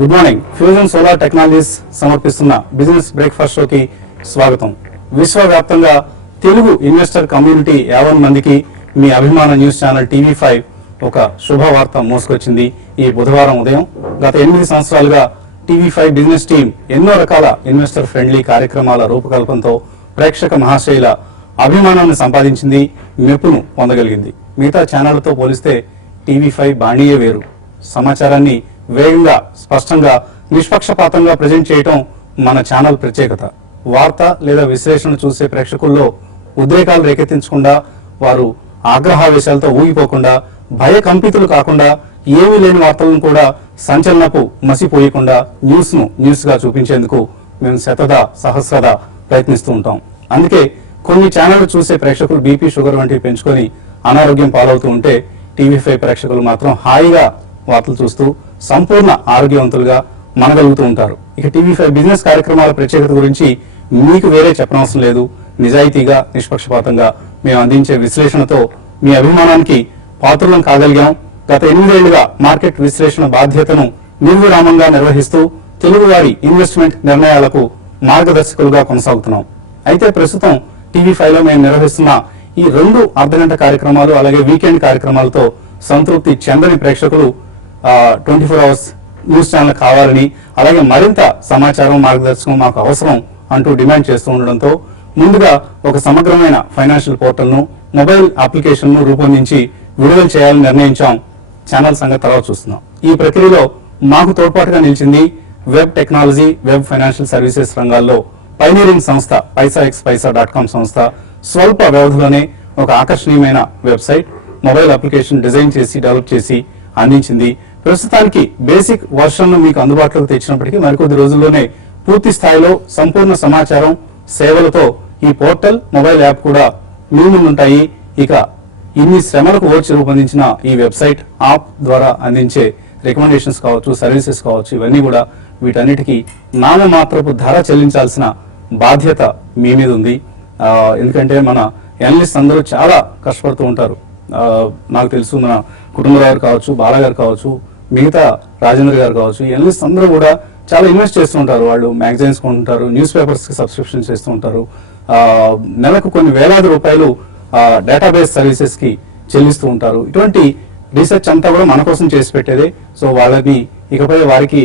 Good morning. Fusion solar technologies సమర్పిస్తున్న business breakfast షోకి స్వాగతం. విశ్వవ్యాప్తంగా తెలుగు ఇన్వెస్టర్ కమ్యూనిటీ 50 మందికి మీ అభిమాన న్యూస్ ఛానల్ టీవీ5 ఒక శుభవార్త మోసుకొచ్చింది. ఈ బుధవారం ఉదయం గత 8 సంవత్సరాలుగా టీవీ5 బిజినెస్ టీం ఎన్నో రకాల ఇన్వెస్టర్ ఫ్రెండ్లీ కార్యక్రమాల రూపకల్పనతో ప్రేక్షక మహాశైల అభిమానాన్ని సంపాదించింది, మెప్పును పొందగలిగింది. మిగతా ఛానళ్లతో పోలిస్తే టీవీ5 బాణీయే వేరు. సమాచారాన్ని వేగంగా, స్పష్టంగా, నిష్పక్షపాతంగా ప్రజెంట్ చేయటం మన ఛానల్ ప్రత్యేకత. వార్త లేదా విశ్లేషణ చూసే ప్రేక్షకుల్లో ఉద్రేకాలు రేకెత్తించకుండా, వారు ఆగ్రహావేశాలతో ఊగిపోకుండా, భయకంపితులు కాకుండా, ఏమీ లేని వార్తలను కూడా సంచలనపు మసిపోయకుండా న్యూస్ గా చూపించేందుకు మేము సహస్రద ప్రయత్నిస్తూ ఉంటాం. అందుకే కొన్ని ఛానళ్లు చూసే ప్రేక్షకులు బీపీ, షుగర్ వంటివి పెంచుకొని అనారోగ్యం పాలవుతూ ఉంటే, టీవీ5 ప్రేక్షకులు మాత్రం హాయిగా వార్తలు చూస్తూ సంపూర్ణ ఆరోగ్యవంతులుగా మనగలుగుతూ ఉంటారు. ఇక టీవీ5 బిజినెస్ కార్యక్రమాల ప్రత్యేకత గురించి మీకు వేరే చెప్పనవసరం లేదు. నిజాయితీగా, నిష్పక్షపాతంగా మేము అందించే విశ్లేషణతో మీ అభిమానానికి పాత్రులం కాగలిగాం. గత 8 ఏళ్లుగా మార్కెట్ విశ్లేషణ బాధ్యతను నిర్విరామంగా నిర్వహిస్తూ తెలుగువారి ఇన్వెస్ట్మెంట్ నిర్ణయాలకు మార్గదర్శకులుగా కొనసాగుతున్నాం. అయితే ప్రస్తుతం టీవీ5లో మేము నిర్వహిస్తున్న ఈ 2 అర్ధగంట కార్యక్రమాలు, అలాగే వీకెండ్ కార్యక్రమాలతో సంతృప్తి చెందని ప్రేక్షకులు 24 అవర్స్ న్యూస్ ఛానల్ కావాలని, అలాగే మరింత సమాచారం, మార్గదర్శకం మాకు అవసరం అంటూ డిమాండ్ చేస్తూ ఉండడంతో ముందుగా ఒక సమగ్రమైన ఫైనాన్షియల్ పోర్టల్ను, మొబైల్ అప్లికేషన్ను రూపొందించి విడుదల చేయాలని నిర్ణయించాం. ఛానల్ సంగతి తర్వాత చూస్తున్నాం. ఈ ప్రక్రియలో మాకు తోడ్పాటుగా నిలిచింది web technology, web financial services రంగాల్లో పైనీరింగ్ సంస్థ paisa.com సంస్థ స్వల్ప వ్యవధిలోనే ఒక ఆకర్షణీయమైన వెబ్సైట్, మొబైల్ అప్లికేషన్ డిజైన్ చేసి, డెవలప్ చేసి అందించింది. ప్రస్తుతానికి బేసిక్ వర్షన్ మీకు అందుబాటులోకి తెచ్చినప్పటికీ మరికొద్ది రోజుల్లోనే పూర్తి స్థాయిలో సంపూర్ణ సమాచారం, సేవలతో ఈ పోర్టల్, మొబైల్ యాప్ కూడా మీ ముందుంటాయి. ఇక ఇన్ని శ్రమలకు ఓర్చి రూపొందించిన ఈ వెబ్సైట్, యాప్ ద్వారా అందించే రికమెండేషన్స్ కావచ్చు, సర్వీసెస్ కావచ్చు, ఇవన్నీ కూడా వీటన్నిటికీ నామమాత్రపు ధర చెల్లించాల్సిన బాధ్యత మీ మీద ఉంది. ఎందుకంటే మన ఎనలిస్ట్ అందరూ చాలా కష్టపడుతూ ఉంటారు. నాకు తెలుసు, మన కుటుంబరావు కావచ్చు, బాలగారు కావచ్చు, మిగతా రాజేంద్ర గారు కావచ్చు, ఎనలిస్ట్ అందరూ కూడా చాలా ఇన్వెస్ట్ చేస్తూ ఉంటారు. వాళ్ళు మ్యాగజైన్స్ కొంటుంటారు, న్యూస్ పేపర్స్ కి సబ్స్క్రిప్షన్ చేస్తూ ఉంటారు, నెలకు కొన్ని వేలాది రూపాయలు డేటాబేస్ సర్వీసెస్ కి చెల్లిస్తూ ఉంటారు. ఇటువంటి రీసెర్చ్ అంతా కూడా మన కోసం చేసి పెట్టేదే. సో వాళ్ళని ఇకపై వారికి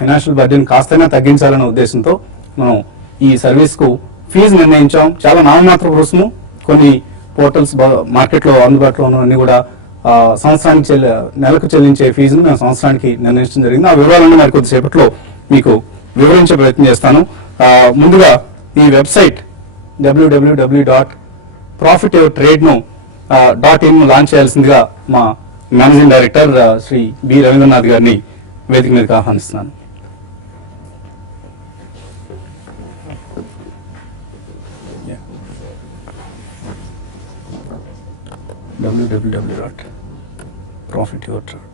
ఫైనాన్షియల్ బర్డెన్ కాస్తైనా తగ్గించాలనే ఉద్దేశంతో మనం ఈ సర్వీస్ కు ఫీజు నిర్ణయించాం. చాలా నామమాత్ర రుసుము. కొన్ని పోర్టల్స్ మార్కెట్ లో అందుబాటులో ఉన్నవన్నీ కూడా సంవత్సరానికి నెలకు చెల్లించే ఫీజును మేము సంవత్సరానికి నిర్ణయించడం జరిగింది. ఆ వివరాలను మరి కొద్దిసేపట్లో మీకు వివరించే ప్రయత్నం చేస్తాను. ముందుగా ఈ వెబ్సైట్ www.profityourtrade.in లాంచ్ చేయాల్సిందిగా మా managing director Shri B Ravindranath గారిని వేదిక మీదకి ఆహ్వానిస్తున్నాను. www.profityourtrade.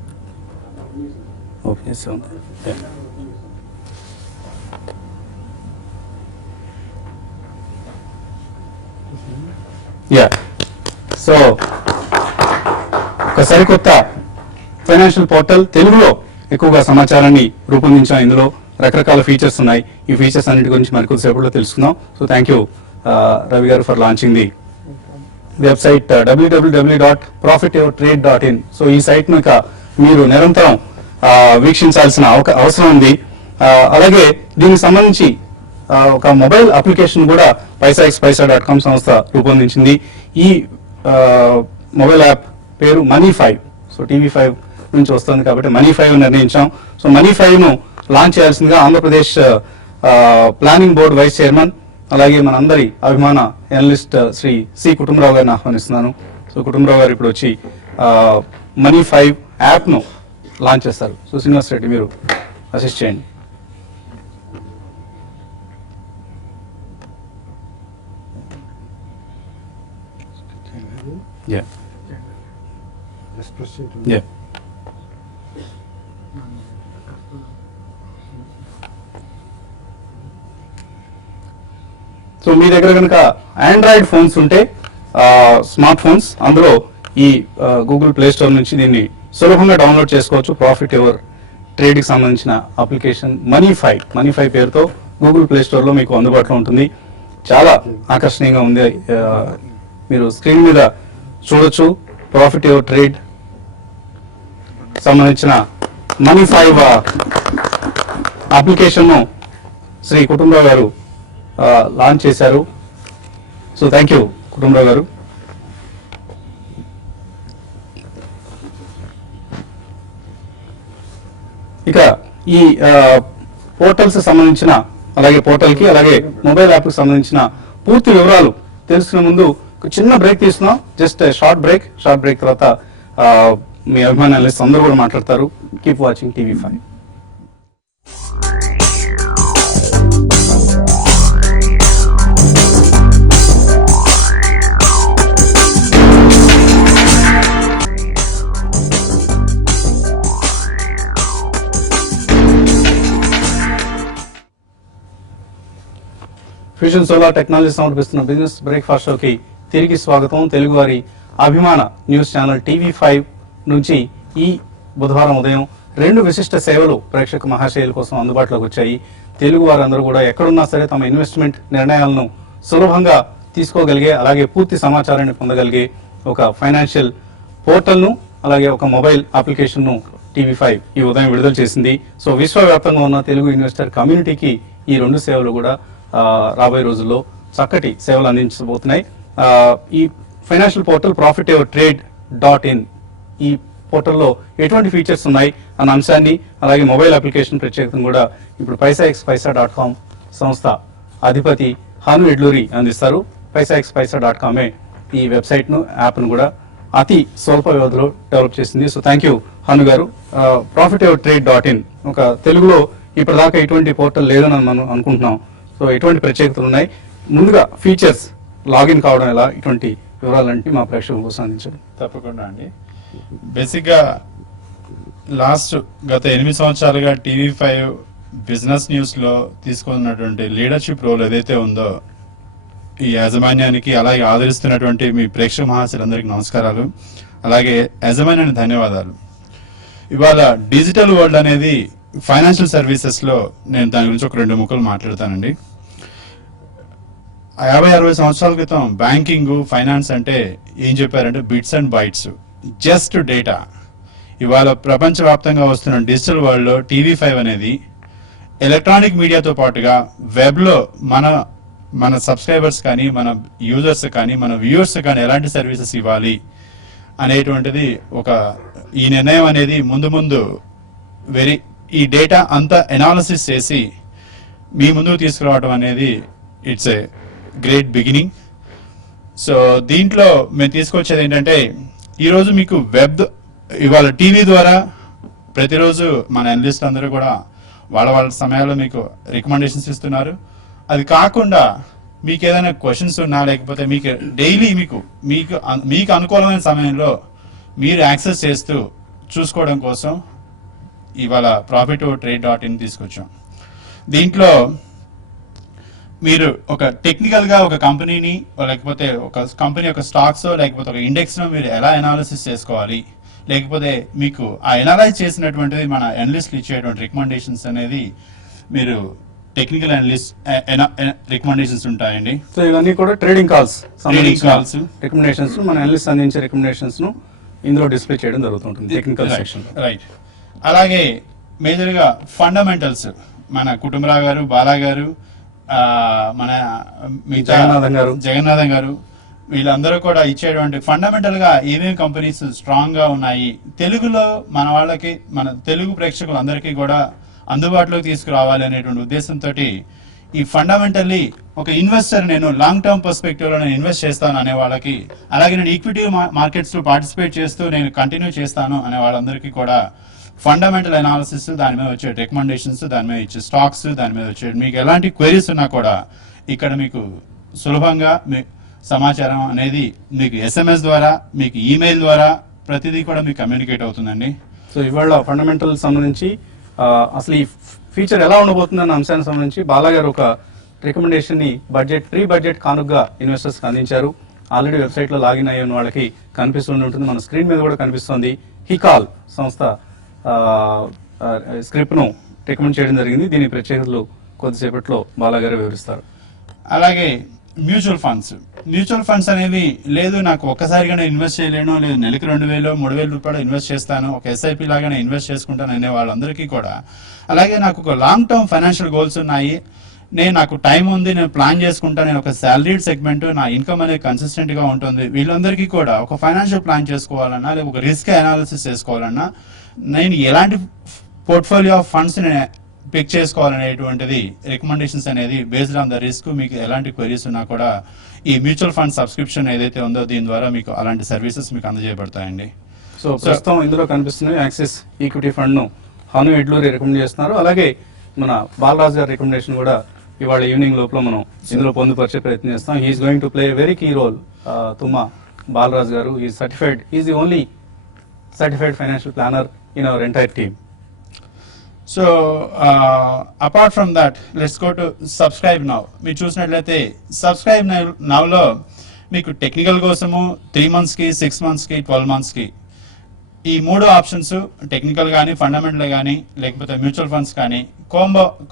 సో ఒక సరికొత్త ఫైనాన్షియల్ పోర్టల్, తెలుగులో ఎక్కువగా సమాచారాన్ని రూపొందించాం. ఇందులో రకరకాల ఫీచర్స్ ఉన్నాయి. ఈ ఫీచర్స్ అన్నిటి గురించి మరి కొద్దిసేపట్లో తెలుసుకుందాం. సో థ్యాంక్ యూ రవి గారు for launching the website www.profityourtrade.in. So ఈ సైట్ ను ఇక మీరు నిరంతరం వీక్షించాల్సిన అవసరం ఉంది. అలాగే దీనికి సంబంధించి ఒక మొబైల్ అప్లికేషన్ కూడా paisa.com సంస్థ రూపొందించింది. ఈ మొబైల్ యాప్ పేరు Money5. సో టీవీ5 నుంచి వస్తుంది కాబట్టి Money5 నిర్ణయించాం. సో Money5 ను లాంచ్ చేయాల్సిందిగా Andhra Pradesh planning board vice chairman, అలాగే మనందరి అభిమాన ఎనలిస్ట్ శ్రీ సి కుటుంబరావు గారిని ఆహ్వానిస్తున్నాను. సో కుటుంబరావు గారు ఇప్పుడు వచ్చి Money5 యాప్ ను లాంచ్ చేస్తారు. సో శ్రీనివాస్ రెడ్డి మీరు అసిస్ట్ చేయండి. సో మీ దగ్గర కనుక ఆండ్రాయిడ్ ఫోన్స్ ఉంటే, స్మార్ట్ ఫోన్స్, అందులో ఈ గూగుల్ ప్లే స్టోర్ నుంచి దీన్ని సులభంగా డౌన్లోడ్ చేసుకోవచ్చు. ప్రాఫిట్ యువర్ ట్రేడ్కి సంబంధించిన అప్లికేషన్ మనీ5 పేరుతో గూగుల్ ప్లే స్టోర్లో మీకు అందుబాటులో ఉంటుంది. చాలా ఆకర్షణీయంగా ఉంది. మీరు స్క్రీన్ మీద చూడొచ్చు. ప్రాఫిట్ యువర్ ట్రేడ్ సంబంధించిన మనీ5 అప్లికేషన్ను శ్రీ కుటుంబరావు గారు లాంచ్ చేశారు. సో థ్యాంక్ యూ కుటుంబరావు గారు. ఇక ఈ పోర్టల్స్ సంబంధించిన అలాగే పోర్టల్కి అలాగే మొబైల్ యాప్కి సంబంధించిన పూర్తి వివరాలు తెలుసుకునే ముందు ఒక చిన్న బ్రేక్ తీసుకున్నాం. జస్ట్ షార్ట్ బ్రేక్ తర్వాత మీ అభిమాన అనలిస్ట్ అందరూ కూడా మాట్లాడతారు. Keep watching TV5. Fusion solar technology సమర్పిస్తున్న బిజినెస్ బ్రేక్ఫాస్ట్ షోకి తిరిగి స్వాగతం. తెలుగువారి అభిమాన న్యూస్ ఛానల్ TV5 నుంచి ఈ బుధవారం ఉదయం 2 విశిష్ట సేవలు ప్రేక్షక మహాశయుల కోసం అందుబాటులోకి వచ్చాయి. తెలుగు వారందరూ కూడా ఎక్కడున్నా సరే తమ ఇన్వెస్ట్మెంట్ నిర్ణయాలను సులభంగా తీసుకోగలిగే అలాగే పూర్తి సమాచారాన్ని పొందగలిగే ఒక ఫైనాన్షియల్ పోర్టల్ను అలాగే ఒక మొబైల్ అప్లికేషన్ను TV5 ఈ ఉదయం విడుదల చేసింది. సో విశ్వవ్యాప్తంగా ఉన్న తెలుగు ఇన్వెస్టర్ కమ్యూనిటీకి ఈ 2 సేవలు కూడా రాబోయే రోజుల్లో చక్కటి సేవలు అందించబోతున్నాయి. ఈ ఫైనాన్షియల్ పోర్టల్ profityourtrade.in ఈ పోర్టల్లో ఎటువంటి ఫీచర్స్ ఉన్నాయి అన్న అంశాన్ని అలాగే మొబైల్ అప్లికేషన్ ప్రత్యేకతను కూడా ఇప్పుడు paisa.com సంస్థ అధిపతి హను ఎడ్లూరి అందిస్తారు. paisa.com ఈ వెబ్సైట్ను యాప్ను కూడా అతి స్వల్ప వ్యవధిలో డెవలప్ చేసింది. సో థ్యాంక్ యూ హను గారు. profityourtrade.in ఒక తెలుగులో ఇప్పటిదాకా ఎటువంటి పోర్టల్ లేదని మనం అనుకుంటున్నాం. సో ఎటువంటి ప్రత్యేకతలు ఉన్నాయి, ముందుగా ఫీచర్స్, లాగిన్ కావడం ఎలా, ఇటువంటి వివరాలంటే మా ప్రేక్షకుల కోసం అందించండి. తప్పకుండా అండి. బేసిక్గా గత 8 సంవత్సరాలుగా TV5 బిజినెస్ న్యూస్లో తీసుకున్నటువంటి లీడర్షిప్ రోల్ ఏదైతే ఉందో ఈ యాజమాన్యానికి అలాగే ఆదరిస్తున్నటువంటి మీ ప్రేక్షక మహాశయులందరికీ నమస్కారాలు, అలాగే యాజమాన్యానికి ధన్యవాదాలు. ఇవాళ డిజిటల్ వరల్డ్ అనేది ఫైనాన్షియల్ సర్వీసెస్లో నేను దాని గురించి ఒక 2 ముక్కలు మాట్లాడతానండి. 50-60 సంవత్సరాల క్రితం బ్యాంకింగ్ ఫైనాన్స్ అంటే ఏం చెప్పారంటే bits and bytes, just data. ఇవాళ ప్రపంచవ్యాప్తంగా వస్తున్న డిజిటల్ వరల్డ్లో TV5 అనేది ఎలక్ట్రానిక్ మీడియాతో పాటుగా వెబ్లో మన సబ్స్క్రైబర్స్ కానీ మన యూజర్స్ కానీ మన వ్యూవర్స్ కానీ ఎలాంటి సర్వీసెస్ ఇవ్వాలి అనేటువంటిది ఈ నిర్ణయం అనేది ముందు ఈ డేటా అంతా ఎనాలిసిస్ చేసి మీ ముందుకు తీసుకురావడం అనేది it's a great beginning. So దీంట్లో మేము తీసుకొచ్చేది ఏంటంటే ఈరోజు మీకు ఇవాళ టీవీ ద్వారా ప్రతిరోజు మన అనలిస్ట్ అందరూ కూడా వాళ్ళ సమయాల్లో మీకు రికమెండేషన్స్ ఇస్తున్నారు. అది కాకుండా మీకు ఏదైనా క్వశ్చన్స్ ఉన్నా లేకపోతే మీకు డైలీ మీకు అనుకూలమైన సమయంలో మీరు యాక్సెస్ చేస్తూ చూసుకోవడం కోసం ఇవాళ profityourtrade.in తీసుకొచ్చాం. దీంట్లో మీరు ఒక టెక్నికల్గా ఒక కంపెనీని లేకపోతే ఒక కంపెనీ యొక్క స్టాక్స్ లేకపోతే ఒక ఇండెక్స్ను మీరు ఎలా అనాలిసిస్ చేసుకోవాలి, లేకపోతే మీకు ఆ ఎనలైజ్ చేసినటువంటిది మన అనలిస్ట్లు ఇచ్చేటువంటి రికమెండేషన్స్ అనేది మీరు టెక్నికల్ అనలిస్ట్ రికమెండేషన్స్ ఉంటాయండి. సో ఇవన్నీ కూడా ట్రేడింగ్ కాల్స్ రికమెండేషన్స్, మన అనలిస్ట్ అందించే రికమెండేషన్స్ ను ఇందులో డిస్ప్లే చేయడం జరుగుతుంటుంది టెక్నికల్ సెక్షన్. రైట్. అలాగే మేజర్గా ఫండమెంటల్స్ మన కుటుంబరావు గారు, బాలా గారు, మన జగన్నాథం గారు వీళ్ళందరూ కూడా ఇచ్చేటువంటి ఫండమెంటల్ గా ఏమేమి కంపెనీస్ స్ట్రాంగ్ గా ఉన్నాయి తెలుగులో మన తెలుగు ప్రేక్షకులందరికీ కూడా అందుబాటులోకి తీసుకురావాలి అనేటువంటి ఉద్దేశంతో ఈ ఫండమెంటల్లీ ఒక ఇన్వెస్టర్ నేను లాంగ్ టర్మ్ పర్స్పెక్టివ్ లో నేను ఇన్వెస్ట్ చేస్తాను అనే వాళ్ళకి, అలాగే నేను ఈక్విటీ మార్కెట్స్ లో పార్టిసిపేట్ చేస్తూ నేను కంటిన్యూ చేస్తాను అనే వాళ్ళందరికీ కూడా ఫండమెంటల్ అనాలిసిస్, దాని మీద వచ్చే రికమెండేషన్స్, దాని మీద ఇచ్చే స్టాక్స్, దాని మీద వచ్చే మీకు ఎలాంటి క్వైరీస్ ఉన్నా కూడా ఇక్కడ మీకు సులభంగా సమాచారం అనేది మీకు SMS ద్వారా, మీకు ఈమెయిల్ ద్వారా ప్రతిదీ కూడా మీకు కమ్యూనికేట్ అవుతుందండి. సో ఇవాళ ఫండమెంటల్ సంబంధించి అసలు ఈ ఫీచర్ ఎలా ఉండబోతుంది అన్న అంశానికి సంబంధించి బాలాగారు ఒక రికమెండేషన్ ని ప్రీ బడ్జెట్ కానుకగా ఇన్వెస్టర్స్ అందించారు. ఆల్రెడీ వెబ్సైట్ లో లాగిన్ అయ్యే వాళ్ళకి కనిపిస్తూనే ఉంటుంది, మన స్క్రీన్ మీద కూడా కనిపిస్తుంది. హికాల్ సంస్థ స్క్రిప్ట్ను రికమెండ్ చేయడం జరిగింది. దీని ప్రత్యేకతలు కొద్దిసేపట్లో బాలాగారు వివరిస్తారు. అలాగే మ్యూచువల్ ఫండ్స్ అనేవి లేదు నాకు ఒక్కసారిగానే ఇన్వెస్ట్ చేయలేను, లేదు నెలకి 2,000 3,000 రూపాయలు ఇన్వెస్ట్ చేస్తాను, ఒక ఎస్ఐపి లాగానే ఇన్వెస్ట్ చేసుకుంటాను అనే వాళ్ళందరికీ కూడా, అలాగే నాకు ఒక లాంగ్ టర్మ్ ఫైనాన్షియల్ గోల్స్ ఉన్నాయి, నాకు టైం ఉంది, నేను ప్లాన్ చేసుకుంటాను, నేను ఒక సాలరీడ్ సెగ్మెంట్, నా ఇన్కమ్ అనేది కన్సిస్టెంట్ గా ఉంటుంది, వీళ్ళందరికీ కూడా ఒక ఫైనాన్షియల్ ప్లాన్ చేసుకోవాలన్నా లేదా ఒక రిస్క్ అనాలిసిస్ చేసుకోవాలన్నా నేను ఎలాంటి పోర్ట్ఫోలియో ఆఫ్ ఫండ్స్ పిక్ చేసుకోవాలనేటువంటిది రికమెండేషన్స్ అనేది బేస్డ్ ఆన్ ద రిస్క్. మీకు ఎలాంటి క్వెరీస్ ఉన్నా కూడా ఈ మ్యూచువల్ ఫండ్ సబ్స్క్రిప్షన్ ఏదైతే ఉందో దీని ద్వారా మీకు అలాంటి సర్వీసెస్ మీకు అందజేయబడతాయండి. సో ప్రస్తుతం ఇందులో కనిపిస్తున్న యాక్సిస్ ఈక్విటీ ఫండ్ ను హను ఎడ్లూరి రికమెండ్ చేస్తున్నారు. అలాగే మన బాలరాజ్ గారి రికమెండేషన్ కూడా ఇవాళ ఈవినింగ్ లోపల మనం ఇందులో పొందుపరిచే ప్రయత్నం చేస్తాం. He's going to play very key role. Tumma Balaraj garu is the only certified financial planner in our entire team. So apart from that let's go to subscribe now. మీరు చూసినట్లయితే సబ్స్క్రైబ్ నౌలో మీకు టెక్నికల్ కోసము 3 monthsకి 6 monthsకి 12 monthsకి ఈ 3 ఆప్షన్స్ టెక్నికల్ కానీ ఫండమెంటల్ కానీ లేకపోతే mutual funds కానీ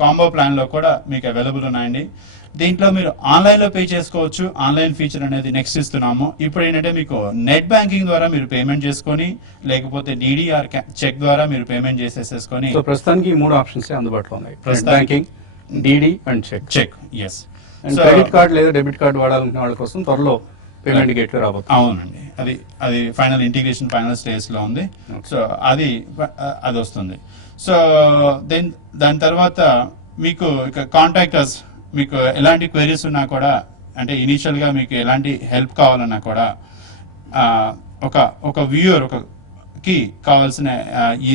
combo plan లో కూడా మీకు అవైలబుల్ ఉన్నాయండి. దీంట్లో మీరు ఆన్లైన్ లో పే చేసుకోవచ్చు. ఆన్లైన్ ఫీచర్ అనేది నెక్స్ట్ ఇస్తున్నాము. ఇప్పుడు ఏంటంటే మీకు నెట్ బ్యాంకింగ్ ద్వారా మీరు పేమెంట్ చేసుకొని లేకపోతే డిడిఆర్ చెక్ ద్వారా మీరు పేమెంట్ చేసేసుకొని. సో ప్రస్తుతానికి ఈ 3 ఆప్షన్స్ అందుబాటులో ఉన్నాయి. Net banking, DD and cheque. Yes. Credit card లేదా డెబిట్ కార్డ్ వాడాలనుకునే వాళ్ళ కోసం త్వరలో పేమెంట్ గేట్వే రాబోతుంది. అవునండి, అది ఫైనల్ ఇంటిగ్రేషన్ ఫైనల్ స్టేజ్ లో ఉంది. సో అది వస్తుంది. సో దాని తర్వాత మీకు కాంటాక్ట్ అస్, మీకు ఎలాంటి క్వెరీస్ ఉన్నా కూడా, అంటే ఇనీషియల్ గా మీకు ఎలాంటి హెల్ప్ కావాలన్నా కూడా ఒక వ్యూయర్ కి కావాల్సిన ఈ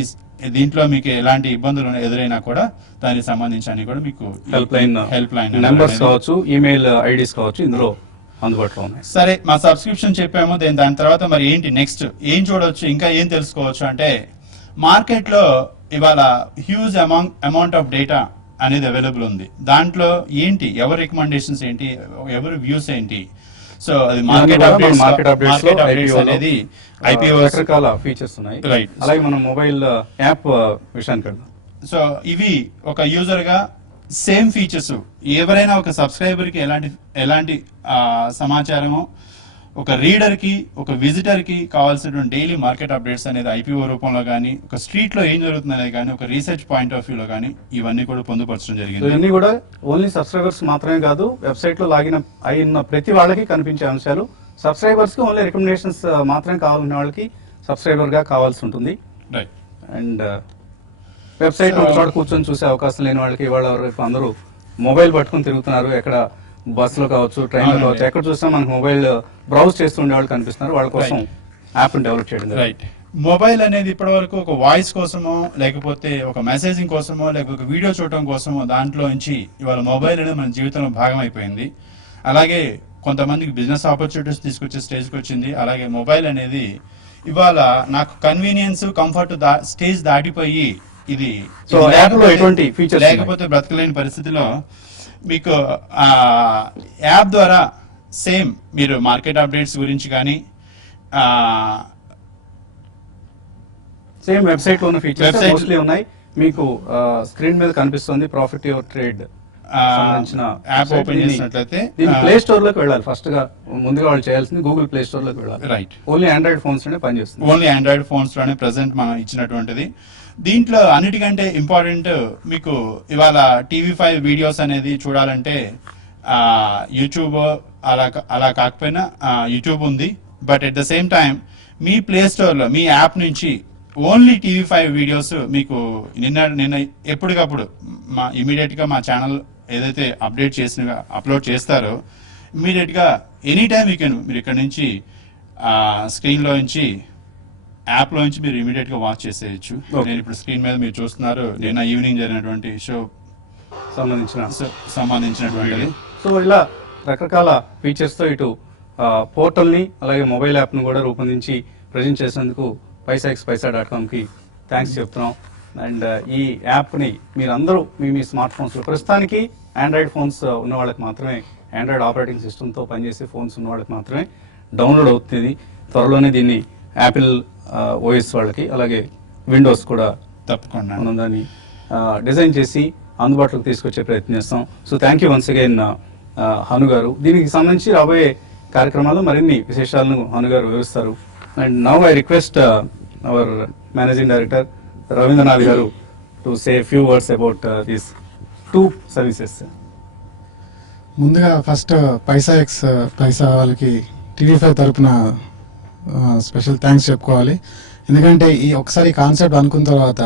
దీంట్లో మీకు ఎలాంటి ఇబ్బందులు ఎదురైనా కూడా దానికి సంబంధించి అన్ని కూడా మీకు హెల్ప్ లైన్ నెంబర్స్ కావచ్చు, ఈమెయిల్ ఐడీస్ కావచ్చు ఇందులో అందుబాటులో ఉన్నాయి. సరే, మా సబ్స్క్రిప్షన్ చెప్పాము. దాని తర్వాత మరి ఏంటి నెక్స్ట్ ఏం చూడవచ్చు, ఇంకా ఏం తెలుసుకోవచ్చు అంటే మార్కెట్ లో ఇవాళ హ్యూజ్ అమౌంట్ ఆఫ్ డేటా అనేది అవైలబుల్ ఉంది. దాంట్లో ఏంటి, ఎవరి రికమెండేషన్స్ ఏంటి, ఎవరి వ్యూస్ ఏంటి, సో అది మార్కెట్ అప్డేట్స్ అనేది ఐపీఓ రకరకాల ఫీచర్స్ ఉన్నాయి. రైట్. అలాగే మనం మొబైల్ యాప్ విషయానికి వెళ్దాం. సో ఇవి ఒక యూజర్ గా సేమ్ ఫీచర్స్ ఎవరైనా ఒక సబ్స్క్రైబర్ కి ఎలాంటి సమాచారము, ఒక రీడర్ కి ఒక విజిటర్ కి కావాల్సినటువంటి డైలీ మార్కెట్ అప్డేట్స్ అనేది ఐపీఓ రూపంలో కానీ, ఒక స్ట్రీట్ లో ఏం జరుగుతుంది అనేది కానీ, ఒక రీసెర్చ్ పాయింట్ ఆఫ్ వ్యూలో కానీ ఇవన్నీ కూడా పొందుపరచడం జరిగింది. ఇవన్నీ కూడా ఓన్లీ సబ్స్క్రైబర్స్ మాత్రమే కాదు, వెబ్సైట్ లో లాగిన్ అయిన ప్రతి వాళ్ళకి కనిపించే అంశాలు. సబ్స్క్రైబర్స్ కి ఓన్లీ రికమెండేషన్స్ మాత్రమే కావాలనే వాళ్ళకి సబ్స్క్రైబర్ గా కావాల్సి ఉంటుంది. రైట్. అండ్ వెబ్సైట్ ఒక చోట కూర్చొని చూసే అవకాశం లేని వాళ్ళకి ఇవాళ రేపు అందరూ మొబైల్ పట్టుకుని తిరుగుతున్నారు. ఎక్కడ బస్సులో కావచ్చు, ట్రైన్ లో కావచ్చు, ఎక్కడ చూసినా మనకు మొబైల్ బ్రౌజ్ చేస్తుండే వాళ్ళు కనిపిస్తున్నారు. వాళ్ళ కోసం యాప్ డెవలప్ చేయడం. రైట్. మొబైల్ అనేది ఇప్పటి వరకు ఒక వాయిస్ కోసమో లేకపోతే ఒక మెసేజింగ్ కోసమో లేకపోతే ఒక వీడియో చూడటం కోసమో దాంట్లో నుంచి ఇవాళ మొబైల్ అనేది మన జీవితంలో భాగం అయిపోయింది. అలాగే కొంతమందికి బిజినెస్ ఆపర్చునిటీస్ తీసుకొచ్చే స్టేజ్కి వచ్చింది. అలాగే మొబైల్ అనేది ఇవాళ నాకు కన్వీనియన్స్ కంఫర్ట్ స్టేజ్ దాటిపోయి ఇది లేకపోతే బ్రతకలేని పరిస్థితిలో మీకు యాప్ ద్వారా సేమ్ మీరు మార్కెట్ అప్డేట్స్ గురించి కానీ సేమ్ వెబ్సైట్ లో ఉన్న ఫీచర్స్ మోస్ట్లీ ఉన్నాయి. మీకు స్క్రీన్ మీద కనిపిస్తుంది profit your trade app open చేసినట్లయితే ప్లే స్టోర్ లోకి వెళ్ళాలి. ఫస్ట్ గా ముందుగా వాళ్ళు చేయాల్సింది గూగుల్ ప్లే స్టోర్ లోకి వెళ్ళాలి. రైట్. ఓన్లీ ఆండ్రాయిడ్ ఫోన్స్ లోనే పనిచేస్తుంది. ఓన్లీ ఆండ్రాయిడ్ ఫోన్స్ లోనే ప్రెసెంట్ మనం ఇచ్చినటువంటిది. దీంట్లో అన్నిటికంటే ఇంపార్టెంట్ మీకు ఇవాళ TV5 వీడియోస్ అనేది చూడాలంటే యూట్యూబ్ అలా కాకపోయినా యూట్యూబ్ ఉంది. But at the same time me play store లో మీ యాప్ నుంచి ఓన్లీ TV5 వీడియోస్ మీకు నిన్న ఎప్పటికప్పుడు ఇమీడియట్ గా మా ఛానల్ ఏదైతే అప్లోడ్ చేస్తారో ఇమీడియట్ గా ఎనీ టైమ్ మీరు ఇక్కడ నుంచి స్క్రీన్ లో నుంచి యాప్ లో నుంచి మీరు ఇమీడియట్ గా వాచ్ చేసేయచ్చు. నేను ఇప్పుడు స్క్రీన్ మీద మీరు చూస్తున్నారు నిన్న ఈవినింగ్ జరిగినటువంటి షో సంబంధించినటువంటిది. సో ఇలా రకరకాల ఫీచర్స్ తో ఇటు పోర్టల్ ని అలాగే మొబైల్ యాప్ ను కూడా రూపొందించి ప్రజెంట్ చేసినందుకు paisaxpaisa.com కి థ్యాంక్స్ చెప్తున్నాం. అండ్ ఈ యాప్ ని మీరందరూ మీ స్మార్ట్ ఫోన్స్ లో, ప్రస్తుతానికి ఆండ్రాయిడ్ ఫోన్స్ ఉన్న వాళ్ళకి మాత్రమే, ఆండ్రాయిడ్ ఆపరేటింగ్ సిస్టమ్ తో పనిచేసే ఫోన్స్ ఉన్న వాళ్ళకి మాత్రమే డౌన్లోడ్ అవుతుంది. త్వరలోనే దీన్ని యాపిల్ ఓఎస్ వాళ్ళకి అలాగే విండోస్ కూడా తప్పకుండా. మనం దాన్ని డిజైన్ చేసి అందుబాటులోకి తీసుకొచ్చే ప్రయత్నం చేస్తాం. So thank you once again Hanu గారు. దీనికి సంబంధించి రాబోయే కార్యక్రమాల్లో మరిన్ని విశేషాలను హను గారు వివరిస్తారు. And now I request our managing director Ravindranath garu to say few words about these 2 services. ముందుగా ఫస్ట్ పైసా వాళ్ళకి TV5 తరపున స్పెషల్ థ్యాంక్స్ చెప్పుకోవాలి. ఎందుకంటే ఈ ఒకసారి కాన్సెప్ట్ అనుకున్న తర్వాత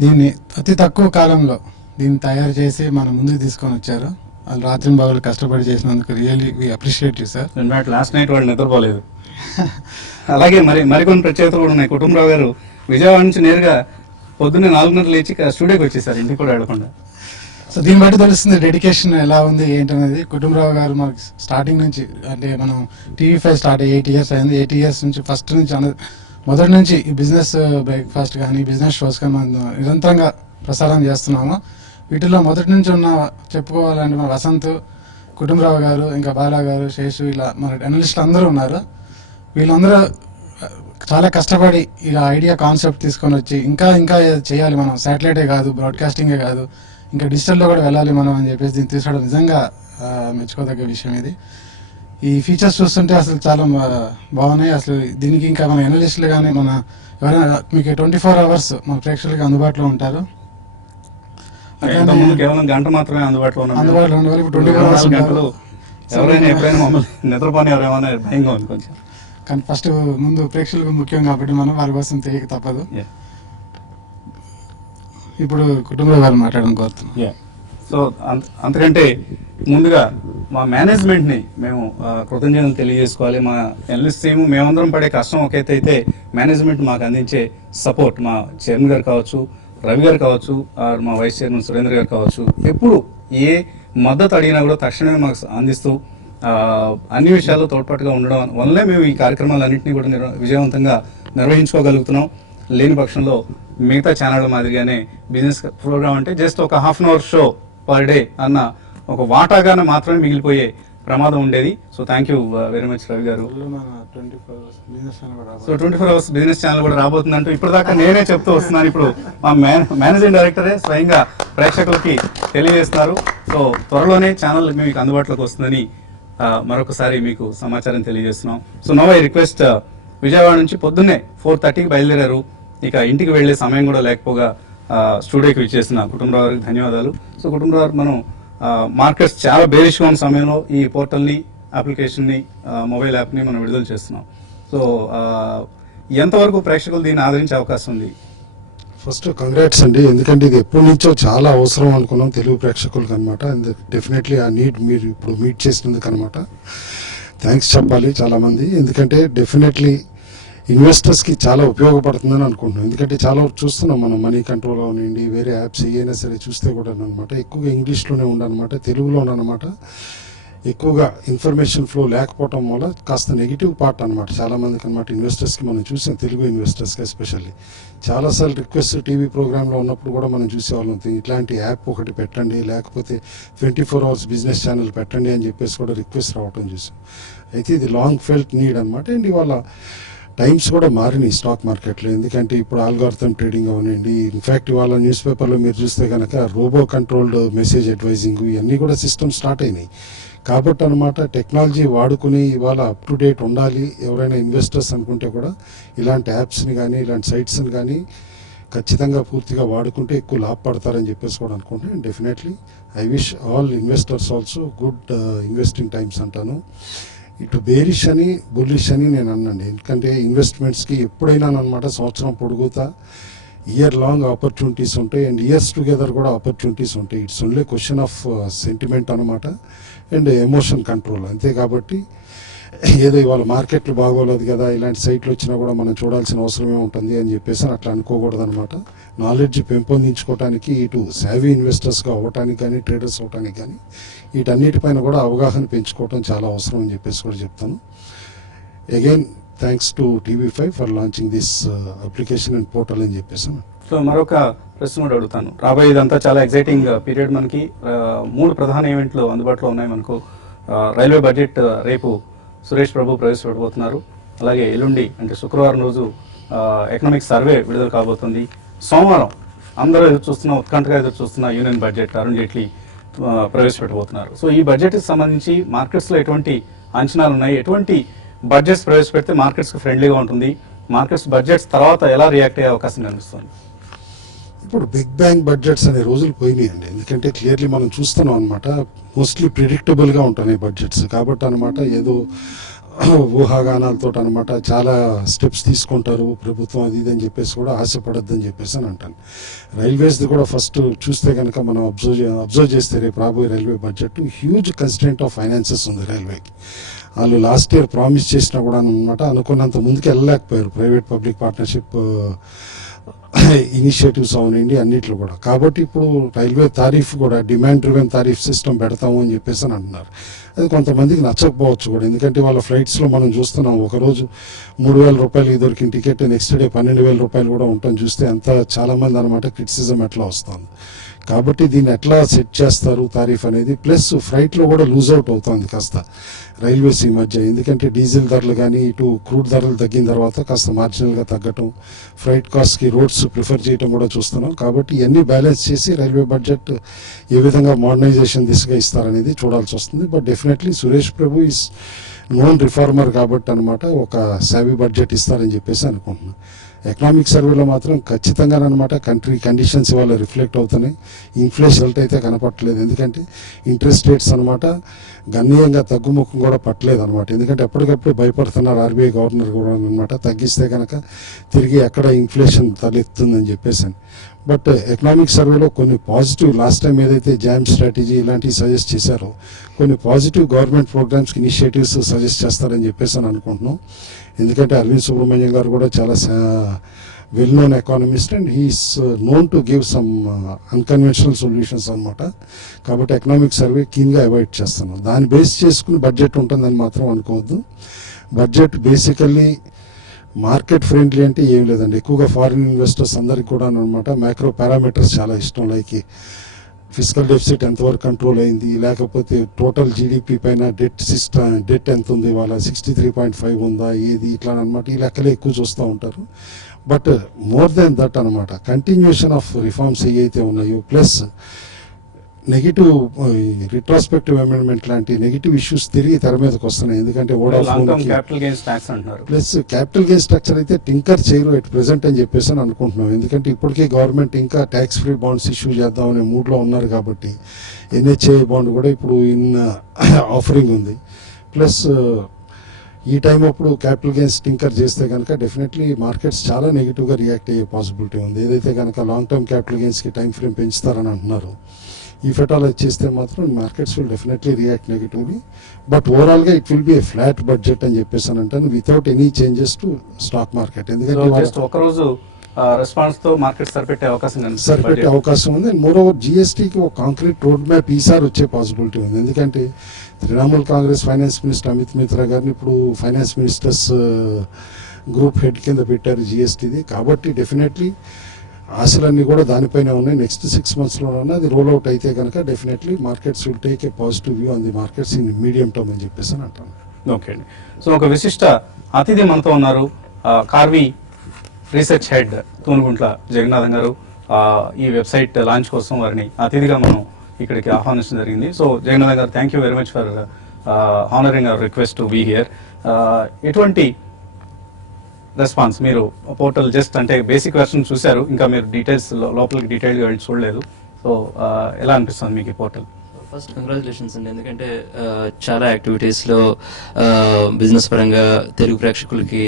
దీన్ని అతి తక్కువ కాలంలో దీన్ని తయారు చేసి మన ముందుకు తీసుకొని వచ్చారు. వాళ్ళు రాత్రి బాగులు కష్టపడి చేసినందుకు really we appreciate you sir. In fact last night వాళ్ళు నిద్రపోలేదు. అలాగే మరికొన్ని ప్రత్యేకతలు కూడా ఉన్నాయి. కుటుంబరావు గారు విజయవాడ నుంచి నేరుగా పొద్దున్నే 4:30 లేచి స్టూడియోకి వచ్చేసారు, ఇంటికి కూడా వెళ్లకుండా. సో దీన్ని బట్టి తెలుస్తుంది డెడికేషన్ ఎలా ఉంది ఏంటనేది. కుటుంబరావు గారు మనకి స్టార్టింగ్ నుంచి, అంటే మనం TV5 స్టార్ట్ 8 ఇయర్స్ అయింది. 8 ఇయర్స్ నుంచి ఫస్ట్ నుంచి మొదటి నుంచి ఈ బిజినెస్ బ్రేక్ఫాస్ట్ కానీ బిజినెస్ షోస్ కానీ మనం నిరంతరంగా ప్రసారం చేస్తున్నాము. వీటిలో మొదటి నుంచి ఉన్న చెప్పుకోవాలంటే మన వసంత్, కుటుంబరావు గారు, ఇంకా బాలా గారు, శేషు, ఇలా మన అనలిస్టులు అందరూ ఉన్నారు. వీళ్ళందరూ చాలా కష్టపడి ఇలా ఐడియా కాన్సెప్ట్ తీసుకొని వచ్చి ఇంకా చేయాలి మనం, శాటిలైటే కాదు, బ్రాడ్కాస్టింగే కాదు, ఇంకా డిజిటల్లో కూడా వెళ్ళాలి మనం అని చెప్పేసి దీన్ని తీసుకోవడం నిజంగా మెచ్చుకోదగ్గ విషయం ఇది. ఈ ఫీచర్స్ చూస్తుంటే అసలు చాలా బాగున్నాయి. అసలు దీనికి ఇంకా మన ఎనలిస్టులు కానీ మన ఎవరైనా మీకు 24 hours మన ప్రేక్షకులకి అందుబాటులో ఉంటారు. కేవలం గంట మాత్రమే అందుబాటులో అందుబాటులో ఉండేవారు. ఇప్పుడు 24 hours గంటలు ఎవరైనా ఎప్పుడైనా మమ్మల్ని నిద్రపోని ఎవరేమన్నా భయంగా ఉంది కొంచెం. కానీ ఫస్ట్ ముందు ప్రేక్షకులకు ముఖ్యం కాబట్టి మనం వారి కోసం తెలియక తప్పదు. ఇప్పుడు కుటుంబ గారు మాట్లాడడం కోరుతున్నాం. సో అంతకంటే ముందుగా మా మేనేజ్మెంట్ని మేము కృతజ్ఞతలు తెలియజేసుకోవాలి. మా ఎనలిస్ట్ టీము మేమందరం పడే కష్టం ఒక ఎత్తు అయితే, మేనేజ్మెంట్ మాకు అందించే సపోర్ట్, మా చైర్మన్ గారు కావచ్చు, రవి గారు కావచ్చు, మా వైస్ చైర్మన్ సురేంద్ర గారు కావచ్చు, ఎప్పుడు ఏ మద్దతు అడిగినా కూడా తక్షణమే మాకు అందిస్తూ అన్ని విషయాల్లో తోడ్పాటుగా ఉండడం వల్లే మేము ఈ కార్యక్రమాలన్నింటినీ కూడా విజయవంతంగా నిర్వహించుకోగలుగుతున్నాం. లేని పక్షంలో మిగతా ఛానళ్ళ మాదిరిగానే బిజినెస్ ప్రోగ్రామ్ అంటే జస్ట్ ఒక half an our show per day అన్న ఒక వాటాగానే మాత్రమే మిగిలిపోయే ప్రమాదం ఉండేది. So thank you very much Ravi గారు. సో 24 hours బిజినెస్ ఛానల్ కూడా రాబోతుందంటూ ఇప్పటిదాకా నేనే చెప్తూ వస్తున్నాను. ఇప్పుడు మా మేనేజింగ్ డైరెక్టరే స్వయంగా ప్రేక్షకులకి తెలియజేస్తున్నారు. సో త్వరలోనే ఛానల్ మీకు అందుబాటులోకి వస్తుందని మరొకసారి మీకు సమాచారం తెలియజేస్తున్నాం. So now I request Vijayawada నుంచి పొద్దున్నే 4:30కి బయలుదేరారు. ఇక ఇంటికి వెళ్లే సమయం కూడా లేకపోగా స్టూడియోకి విచ్చేసిన కుటుంబరావు గారికి ధన్యవాదాలు. సో కుటుంబరావు గారు, మనం మార్కెట్స్ చాలా బేరిష్గా ఉన్న సమయంలో ఈ పోర్టల్ని, అప్లికేషన్ని, మొబైల్ యాప్ని మనం విడుదల చేస్తున్నాం. సో ఎంతవరకు ప్రేక్షకులు దీన్ని ఆదరించే అవకాశం ఉంది? ఫస్ట్ కంగ్రాట్స్ అండి, ఎందుకంటే ఇది ఎప్పటి నుంచో చాలా అవసరం అనుకున్నాం తెలుగు ప్రేక్షకులకు అనమాట. డెఫినెట్లీ ఆ నీడ్ మీరు ఇప్పుడు మీట్ చేసినందుకు అనమాట థ్యాంక్స్ చెప్పాలి చాలామంది. ఎందుకంటే డెఫినెట్లీ ఇన్వెస్టర్స్కి చాలా ఉపయోగపడుతుందని అనుకుంటున్నాం. ఎందుకంటే చాలా వరకు చూస్తున్నాం మనం, మనీ కంట్రోల్ అవనండి, వేరే యాప్స్ ఏమైనా సరే చూస్తే కూడా అనమాట ఎక్కువగా ఇంగ్లీష్లోనే ఉండనమాట, తెలుగులో ఉండనమాట. ఎక్కువగా ఇన్ఫర్మేషన్ ఫ్లో లేకపోవటం వల్ల కాస్త నెగిటివ్ పార్ట్ అనమాట చాలామందికి అనమాట. ఇన్వెస్టర్స్కి మనం చూసాం, తెలుగు ఇన్వెస్టర్స్కి ఎస్పెషల్లీ చాలాసార్లు రిక్వెస్ట్ టీవీ ప్రోగ్రాంలో ఉన్నప్పుడు కూడా మనం చూసేవాళ్ళం, ఇట్లాంటి యాప్ ఒకటి పెట్టండి, లేకపోతే 24 hours బిజినెస్ ఛానల్ పెట్టండి అని చెప్పేసి కూడా రిక్వెస్ట్ రావటం చూసాం. అయితే ఇది లాంగ్ ఫెల్ట్ నీడ్ అనమాట. అండ్ ఇవాళ టైమ్స్ కూడా మారినాయి స్టాక్ మార్కెట్లో. ఎందుకంటే ఇప్పుడు ఆల్గారిథం ట్రేడింగ్ అవనండి, ఇన్ఫ్యాక్ట్ ఇవాళ న్యూస్ పేపర్లో మీరు చూస్తే కనుక రోబో కంట్రోల్డ్ మెసేజ్ అడ్వైజింగ్ ఇవన్నీ కూడా సిస్టమ్ స్టార్ట్ అయినాయి. కాబట్టి అనమాట టెక్నాలజీ వాడుకుని ఇవాళ అప్ టు డేట్ ఉండాలి ఎవరైనా ఇన్వెస్టర్స్ అనుకుంటే కూడా ఇలాంటి యాప్స్ని కానీ ఇలాంటి సైట్స్ని కానీ ఖచ్చితంగా పూర్తిగా వాడుకుంటే ఎక్కువ లాభపడతారని చెప్పేసి కూడా అనుకుంటున్నాను. Definitely I wish all investors also good investing times అంటాను. ఇటు బేరిష్ అని బుల్లిష్ అని నేను అన్నాను. ఎందుకంటే ఇన్వెస్ట్మెంట్స్కి ఎప్పుడైనా అనమాట సంవత్సరం పొడుగుతా ఇయర్ లాంగ్ ఆపర్చునిటీస్ ఉంటాయి అండ్ ఇయర్స్ టుగెదర్ కూడా ఆపర్చునిటీస్ ఉంటాయి. It's only question of sentiment అనమాట అండ్ ఎమోషన్ కంట్రోల్ అంతే. కాబట్టి ఏదో ఇవాళ మార్కెట్లు బాగోలేదు కదా, ఇలాంటి సైట్లు వచ్చినా కూడా మనం చూడాల్సిన అవసరమే ఉంటుంది అని చెప్పేసి అట్లా అనుకోకూడదు అనమాట. నాలెడ్జ్ పెంపొందించుకోవడానికి, ఇటు సావీ ఇన్వెస్టర్స్గా అవ్వటానికి కానీ ట్రేడర్స్ అవ్వటానికి కానీ వీటన్నిటిపైన కూడా అవగాహన పెంచుకోవటం చాలా అవసరం అని చెప్పేసి కూడా చెప్తాను. Again thanks to TV5 for launching this application and portal అని చెప్పేసి. సో మరొక ప్రశ్న కూడా అడుగుతాను. రాబోయే ఇదంతా చాలా ఎగ్జైటింగ్ పీరియడ్. మనకి 3 ప్రధాన ఈవెంట్లు అందుబాటులో ఉన్నాయి మనకు. రైల్వే బడ్జెట్ రేపు సురేష్ ప్రభు ప్రవేశపెట్టబోతున్నారు. అలాగే ఎల్లుండి అంటే శుక్రవారం రోజు ఎకనామిక్ సర్వే విడుదల కాబోతుంది. సోమవారం అందరూ ఎదురు చూస్తున్న ఉత్కంఠగా ఎదురు చూస్తున్న యూనియన్ బడ్జెట్ అరుణ్ జైట్లీ ప్రవేశపెట్టబోతున్నారు. సో ఈ బడ్జెట్కి సంబంధించి మార్కెట్స్లో ఎటువంటి అంచనాలు ఉన్నాయి, ఎటువంటి బడ్జెట్స్ ప్రవేశపెడితే మార్కెట్స్కి ఫ్రెండ్లీగా ఉంటుంది, మార్కెట్స్ బడ్జెట్స్ తర్వాత ఎలా రియాక్ట్ అయ్యే అవకాశం కనిపిస్తుంది? ఇప్పుడు బిగ్ బ్యాంగ్ బడ్జెట్స్ అనే రోజులు పోయినాయండి. ఎందుకంటే క్లియర్లీ మనం చూస్తున్నాం అనమాట, మోస్ట్లీ ప్రిడిక్టబుల్గా ఉంటున్నాయి బడ్జెట్స్ కాబట్టి అనమాట. ఏదో ఊహాగానాలతో అనమాట చాలా స్టెప్స్ తీసుకుంటారు ప్రభుత్వం అది ఇది అని చెప్పేసి కూడా ఆశపడద్దని చెప్పేసి అని అంటాను. రైల్వేస్ది కూడా ఫస్ట్ చూస్తే కనుక మనం అబ్జర్వ్ చేస్తే రేపు రాబోయే railway budget huge constant of finances ఉంది రైల్వేకి. వాళ్ళు లాస్ట్ ఇయర్ ప్రామిస్ చేసినా కూడా అనమాట అనుకున్నంత ముందుకు వెళ్ళలేకపోయారు ప్రైవేట్ పబ్లిక్ పార్ట్నర్షిప్ ఇనిషియేటివ్స్ అవనండి అన్నిట్లో కూడా. కాబట్టి ఇప్పుడు రైల్వే తారీఫ్ కూడా డిమాండ్ డ్రివెన్ తారీఫ్ సిస్టమ్ పెడతాము అని చెప్పేసి అని అంటున్నారు. అది కొంతమందికి నచ్చకపోవచ్చు కూడా, ఎందుకంటే వాళ్ళ ఫ్లైట్స్లో మనం చూస్తున్నాం ఒకరోజు 3,000 రూపాయలకి దొరికిన టికెట్ నెక్స్ట్ డే 12,000 రూపాయలు కూడా ఉంటాం చూస్తే అంత చాలామంది అనమాట క్రిటిసిజం ఎట్లా వస్తుంది. కాబట్టి దీన్ని ఎట్లా సెట్ చేస్తారు తారీఫ్ అనేది, ప్లస్ ఫ్లైట్లో కూడా లూజ్ అవుట్ అవుతుంది కాస్త రైల్వేస్ ఈ మధ్య, ఎందుకంటే డీజిల్ ధరలు కానీ ఇటు క్రూడ్ ధరలు తగ్గిన తర్వాత కాస్త మార్జినల్గా తగ్గటం, ఫ్లైట్ కాస్ట్కి రోడ్స్ ప్రిఫర్ చేయటం కూడా చూస్తున్నాం. కాబట్టి ఇవన్నీ బ్యాలెన్స్ చేసి రైల్వే బడ్జెట్ ఏ విధంగా మోడర్నైజేషన్ దిశగా ఇస్తారనేది చూడాల్సి వస్తుంది. But definitely Suresh Prabhu is known reformer కాబట్టి అనమాట ఒక సావీ బడ్జెట్ ఇస్తారని చెప్పేసి అనుకుంటున్నాను. ఎకనామిక్ సర్వేలో మాత్రం ఖచ్చితంగా అనమాట కంట్రీ కండిషన్స్ ఇవాళ రిఫ్లెక్ట్ అవుతున్నాయి. ఇన్ఫ్లేషన్ రిజల్ట్ అయితే కనపట్టలేదు, ఎందుకంటే ఇంట్రెస్ట్ రేట్స్ అనమాట గణనీయంగా తగ్గుముఖం కూడా పట్టలేదు అనమాట. ఎందుకంటే ఎప్పటికప్పుడు భయపడుతున్నారు ఆర్బీఐ గవర్నర్ కూడా అనమాట, తగ్గిస్తే కనుక తిరిగి ఎక్కడ ఇన్ఫ్లేషన్ తలెత్తుందని చెప్పేసి. బట్ ఎకనామిక్ సర్వేలో కొన్ని పాజిటివ్, లాస్ట్ టైం ఏదైతే జామ్ స్ట్రాటజీ ఇలాంటివి సజెస్ట్ చేశారో కొన్ని పాజిటివ్ గవర్నమెంట్ ప్రోగ్రామ్స్కి ఇనిషియేటివ్స్ సజెస్ట్ చేస్తారని చెప్పేసి అని అనుకుంటున్నాం. ఎందుకంటే అరవింద్ సుబ్రహ్మణ్యం గారు కూడా చాలా well known economist and he's known to give some unconventional solutions అనమాట. కాబట్టి ఎకనామిక్ సర్వే కీన్గా అవాయిడ్ చేస్తున్నాం. దాన్ని బేస్ చేసుకుని బడ్జెట్ ఉంటుందని మాత్రం అనుకోవద్దు. బడ్జెట్ బేసికల్లీ మార్కెట్ ఫ్రెండ్లీ అంటే ఏం లేదండి, ఎక్కువగా ఫారిన్ ఇన్వెస్టర్స్ అందరికి కూడా అనమాట మ్యాక్రో పారామీటర్స్ చాలా ఇష్టం. లైక్ ఫిజికల్ డెఫిసిట్ ఎంతవరకు కంట్రోల్ అయింది, లేకపోతే టోటల్ జీడిపి పైన డెట్ ఎంత ఉంది, వాళ్ళ 63.5 ఉందా, ఏది ఇట్లా అనమాట. ఈ లెక్కలే ఎక్కువ చూస్తూ ఉంటారు. బట్ మోర్ దెన్ దట్ అనమాట కంటిన్యూషన్ ఆఫ్ రిఫార్మ్స్ ఏవైతే ఉన్నాయో, ప్లస్ నెగిటివ్ రిట్రాస్పెక్టివ్ అమెండ్మెంట్ లాంటి నెగిటివ్ ఇష్యూస్ తిరిగి తెర మీదకి వస్తున్నాయి. ఎందుకంటే ప్లస్ క్యాపిటల్ గెయిన్ స్ట్రక్చర్ అయితే టింకర్ చేయరు ఎట్ ప్రెసెంట్ అని చెప్పేసి అని అనుకుంటున్నాం. ఎందుకంటే ఇప్పటికే గవర్నమెంట్ ఇంకా ట్యాక్స్ ఫ్రీ బాండ్స్ ఇష్యూ చేద్దామనే మూడ్లో ఉన్నారు కాబట్టి ఎన్హెచ్ఐ బాండ్ కూడా ఇప్పుడు ఇన్ ఆఫరింగ్ ఉంది. ప్లస్ ఈ టైం అప్పుడు క్యాపిటల్ గెయిన్స్ టింకర్ చేస్తే కనుక డెఫినెట్లీ మార్కెట్స్ చాలా నెగిటివ్గా రియాక్ట్ అయ్యే పాసిబిలిటీ ఉంది. ఏదైతే కనుక లాంగ్ టర్మ్ క్యాపిటల్ గెయిన్స్కి టైం ఫ్రేమ్ పెంచుతారని అంటున్నారు, ఈ ఫెటాల్ చేస్తే మాత్రం markets will definitely react negatively. But ఓవరాల్గా it will be a flat budget అని చెప్పేసి అని అంటాను, without any changes to stock market. ఎందుకంటే ఒకరోజు రెస్పాన్స్ తో మార్కెట్ సరిపెట్టే అవకాశం ఉంది. అండ్ మోర్ ఓవర్ జిఎస్టీకి ఒక కాంక్రీట్ రోడ్ మ్యాప్ ఈసారి వచ్చే పాసిబిలిటీ ఉంది. ఎందుకంటే తృణమూల్ కాంగ్రెస్ ఫైనాన్స్ మినిస్టర్ అమిత్ మిత్రా గారిని ఇప్పుడు ఫైనాన్స్ మినిస్టర్స్ గ్రూప్ హెడ్ కింద పెట్టారు జిఎస్టీది. కాబట్టి డెఫినెట్లీ ఆశలన్నీ కూడా దానిపైనే ఉన్నాయి. నెక్స్ట్ 6 monthsలోనే అది రోల్ అవుట్ అయితే కనుక definitely markets will take a positive view on the markets in medium term అని చెప్పేసి అని అంటాను. ఓకే అండి. సో ఒక విశిష్ట అతిథి మనతో ఉన్నారు, కార్వి రీసెర్చ్ హెడ్ తూనుగుంట్ల జగన్నాథం గారు. ఈ వెబ్సైట్ లాంచ్ కోసం వారిని అతిథిగా మనం ఇక్కడికి ఆహ్వానించడం జరిగింది. సో జగన్నాథం గారు, thank you very much for honouring our request to be here. ఎటువంటి రెస్పాన్స్, మీరు పోర్టల్ జస్ట్ అంటే బేసిక్ వెర్షన్ చూశారు, ఇంకా మీరు డీటెయిల్స్ లోపలికి డీటెయిల్గా వెళ్ళి చూడలేదు. సో ఎలా అనిపిస్తుంది మీకు ఈ పోర్టల్? ఫస్ట్ కంగ్రాచులేషన్స్ అండి, ఎందుకంటే చాలా యాక్టివిటీస్లో బిజినెస్ పరంగా తెలుగు ప్రేక్షకులకి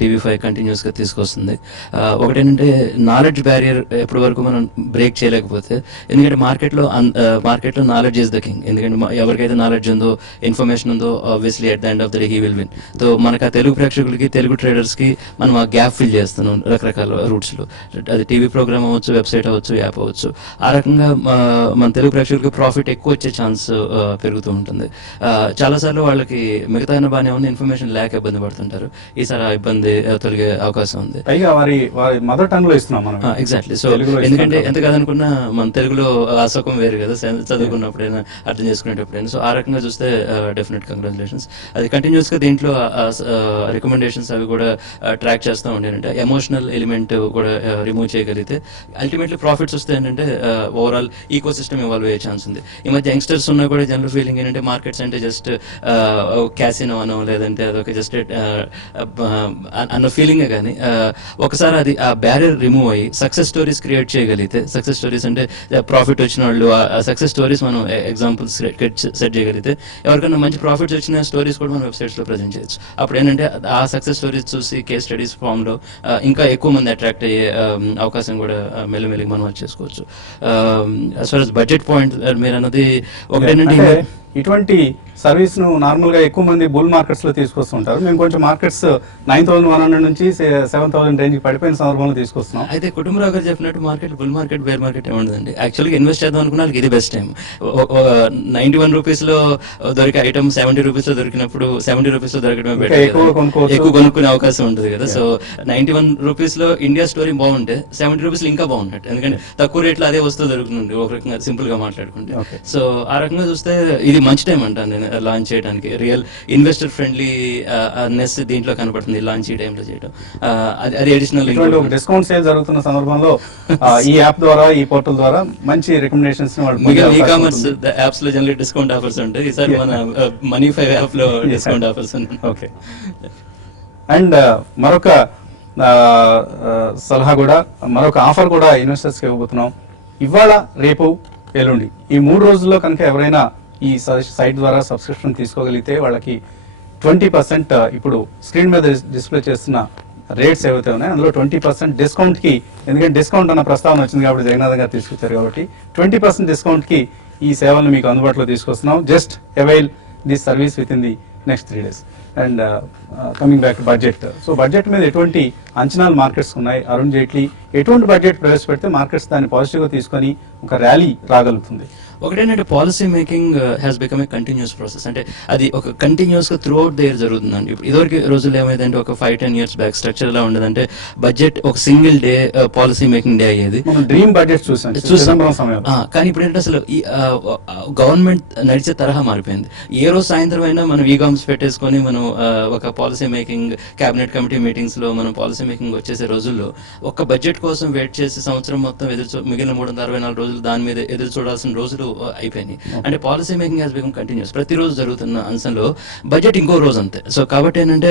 TV5 కంటిన్యూస్గా తీసుకొస్తుంది. ఒకటేంటంటే నాలెడ్జ్ బ్యారియర్ ఎప్పటి వరకు మనం బ్రేక్ చేయలేకపోతే, ఎందుకంటే మార్కెట్లో నాలెడ్జ్ ఈజ్ ద కింగ్. ఎందుకంటే ఎవరికైతే నాలెడ్జ్ ఉందో, ఇన్ఫర్మేషన్ ఉందో, obviously at the end of the day he will win. So మనకు ఆ తెలుగు ప్రేక్షకులకి, తెలుగు ట్రేడర్స్కి మనం ఆ గ్యాప్ ఫిల్ చేస్తున్నాం రకరకాల రూట్స్లో. అది టీవీ ప్రోగ్రామ్ అవ్వచ్చు, వెబ్సైట్ అవ్వచ్చు, యాప్ అవ్వచ్చు. ఆ రకంగా మన తెలుగు ప్రేక్షకులకి ప్రాఫిట్ ఎక్కువ వచ్చే ఛాన్స్ పెరుగుతూ ఉంటుంది. చాలాసార్లు వాళ్ళకి మిగతా బాగానే ఉంది, ఇన్ఫర్మేషన్ లేక ఇబ్బంది పడుతుంటారు. ఈసారి ఆ ఇబ్బంది తొలగే అవకాశం ఉంది. పైగా వారి మదర్ టంగ్ లో ఇస్తున్నాం మనం. ఎగ్జాక్ట్లీ. సో తెలుగులో ఎందుకంటే ఇస్తున్నాం. ఎంత కాదనుకున్నా మన తెలుగులో ఆ సుఖం వేరు కదా, చదువుకున్నప్పుడైనా అర్థం చేసుకునేటప్పుడైనా. సో ఆ రకంగా చూస్తే డెఫినెట్ కంగ్రాచులేషన్స్. అది కంటిన్యూస్ గా దీంట్లో రికమెండేషన్స్ అవి కూడా ట్రాక్ చేస్తూ ఉండేనంటే ఎమోషనల్ ఎలిమెంట్ కూడా రిమూవ్ చేయగలిగితే అల్టిమేట్లీ ప్రాఫిట్స్ వస్తే ఏంటంటే ఓవరాల్ ఈకో సిస్టమ్ ఇవాల్వ్ అయ్యే ఛాన్స్ ఉంది. ఈ మధ్య యంగ్స్టర్స్ ఉన్నా కూడా జనరల్ ఫీలింగ్ ఏంటంటే మార్కెట్స్ అంటే జస్ట్ క్యాసినో అనో లేదంటే అదొక జస్ట్ అన్న ఫీలింగే. కానీ ఒకసారి అది ఆ బ్యారియర్ రిమూవ్ అయ్యి సక్సెస్ స్టోరీస్ క్రియేట్ చేయగలిగితే, సక్సెస్ స్టోరీస్ అంటే ప్రాఫిట్ వచ్చిన వాళ్ళు ఆ సక్సెస్ స్టోరీస్ మనం ఎగ్జాంపుల్స్ సెట్ చేయగలిగితే ఎవరికైనా మంచి ప్రాఫిట్స్ వచ్చిన స్టోరీస్ కూడా మనం వెబ్సైట్స్ లో ప్రజెంట్ చేయొచ్చు. అప్పుడు ఏంటంటే ఆ సక్సెస్ స్టోరీస్ చూసి కేస్ స్టడీస్ ఫామ్ లో ఇంకా ఎక్కువ మంది అట్రాక్ట్ అయ్యే అవకాశం కూడా మెల్లిమెల్లిగా మనం వచ్చేసుకోవచ్చు. As far as budget point మీరు అన్నది ఒకటేనంటే అంటే ఇటువంటి సర్వీస్ ను నార్మల్ గా ఎక్కువ మంది బుల్ మార్కెట్స్ లో తీసుకొస్తుంటారు. మేము కొంచెం మార్కెట్స్ 9,100 నుంచి 7,000 రేంజ్ పడిపోయిన సందర్భంలో తీసుకొస్తున్నాం. అయితే కుటుంబరావు గారు చెప్పినట్టు market bull market bear market ఏముండదండి. యాక్చువల్గా ఇన్వెస్ట్ చేద్దాం అనుకున్న వాళ్ళకి ఇది బెస్ట్ టైం. 91 రూపీస్ లో దొరికే ఐటమ్ 70 రూపీస్ లో దొరికినప్పుడు 70 రూపీస్ లో దొరకడమే ఇంకా better ఎక్కువ కదా. కొనుక్కోవచ్చు. ఎక్కువ కొనుక్కునే అవకాశం ఉంటుంది కదా. సో 91 రూపీస్ లో ఇండియా స్టోరీ బాగుంటే 70 రూపీస్ లో ఇంకా బాగుంటుంది. ఎందుకంటే తక్కువ రేట్లో అదే వస్తువు దొరుకుతుంది ఒక రకంగా సింపుల్ గా మాట్లాడుకుంటే. Okay. సో ఆ రకంగా చూస్తే ఇది మంచి టైం అంటాను నేను లాంచ్ చేయడానికి. రియల్ ఇన్వెస్టర్ ఫ్రెండ్లీ నెస్ దీంట్లో కనపడుతుంది లాంచ్ ఈ టైంలో చేయడం. అది అడిషనల్ ఇటువంటి ఒక డిస్కౌంట్ సేల్ జరుగుతున్న సందర్భంలో ఈ యాప్ ద్వారా, ఈ పోర్టల్ ద్వారా మంచి రికమెండేషన్స్ మిగిలిన ఈ కామర్స్ యాప్స్ లో జనరల్ డిస్కౌంట్ ఆఫర్స్ ఉంటాయి. ఈసారి మన మనీ 5 యాప్ లో డిస్కౌంట్ ఆఫర్స్ ఉన్నాయి. ఓకే. అండ్ మరొక సలహా కూడా, మరొక ఆఫర్ కూడా ఇన్వెస్టర్స్ కి ఇవ్వబోతున్నాం. ఇవాళ, రేపు, ఎల్లుండి ఈ 3 రోజుల్లో కనుక ఎవరైనా ఈ సైట్ ద్వారా సబ్స్క్రిప్షన్ తీసుకోగలిగితే వాళ్ళకి 20% ఇప్పుడు స్క్రీన్ మీద డిస్ప్లే చేస్తున్న రేట్స్ ఏవైతే ఉన్నాయో అందులో 20% డిస్కౌంట్ కి, ఎందుకంటే డిస్కౌంట్ అన్న ప్రస్తావన వచ్చింది కాబట్టి జగన్నాథ్ గారు తీసుకొచ్చారు కాబట్టి 20% డిస్కౌంట్ కి ఈ సేవలను మీకు అందుబాటులో తీసుకొస్తున్నాం. Just avail this service with in the next 3 days. And coming back budget. So budget మీద ఎటువంటి అంచనాలు మార్కెట్స్ ఉన్నాయి? అరుణ్ జైట్లీ ఎటువంటి బడ్జెట్ ప్రవేశపెడితే మార్కెట్స్ దాన్ని పాజిటివ్ గా తీసుకొని ఒక ర్యాలీ రాగలుగుతుంది? ఒకటేంటంటే policy making has become a continuous process. అంటే అది ఒక కంటిన్యూస్ గా త్రూ అవుట్ ద ఇయర్ జరుగుతుందండి. ఇప్పుడు ఇదివరకు రోజుల్లో ఏమైందంటే ఒక 5-10 years బ్యాక్ స్ట్రక్చర్ ఎలా ఉండదంటే బడ్జెట్ ఒక single day policy making day అయ్యేది. మనం డ్రీమ్ బడ్జెట్ చూసాం. కానీ ఇప్పుడు ఏంటంటే అసలు ఈ గవర్నమెంట్ నడిచే తరహా మారిపోయింది. ఏ రోజు సాయంత్రం అయినా మనం ఈగామ్స్ పెట్టేసుకొని మనం ఒక policy making cabinet committee meetings లో మనం పాలసీ మేకింగ్ వచ్చేసే రోజుల్లో ఒక బడ్జెట్ కోసం వెయిట్ చేసి సంవత్సరం మొత్తం మిగిలిన 364 రోజులు దాని మీద ఎదురు చూడాల్సిన రోజులు అయిపోయినాయి. అంటే policy making has become continuous. ప్రతిరోజు జరుగుతున్న అంశంలో బడ్జెట్ ఇంకో రోజు అంతే. సో కాబట్టి ఏంటంటే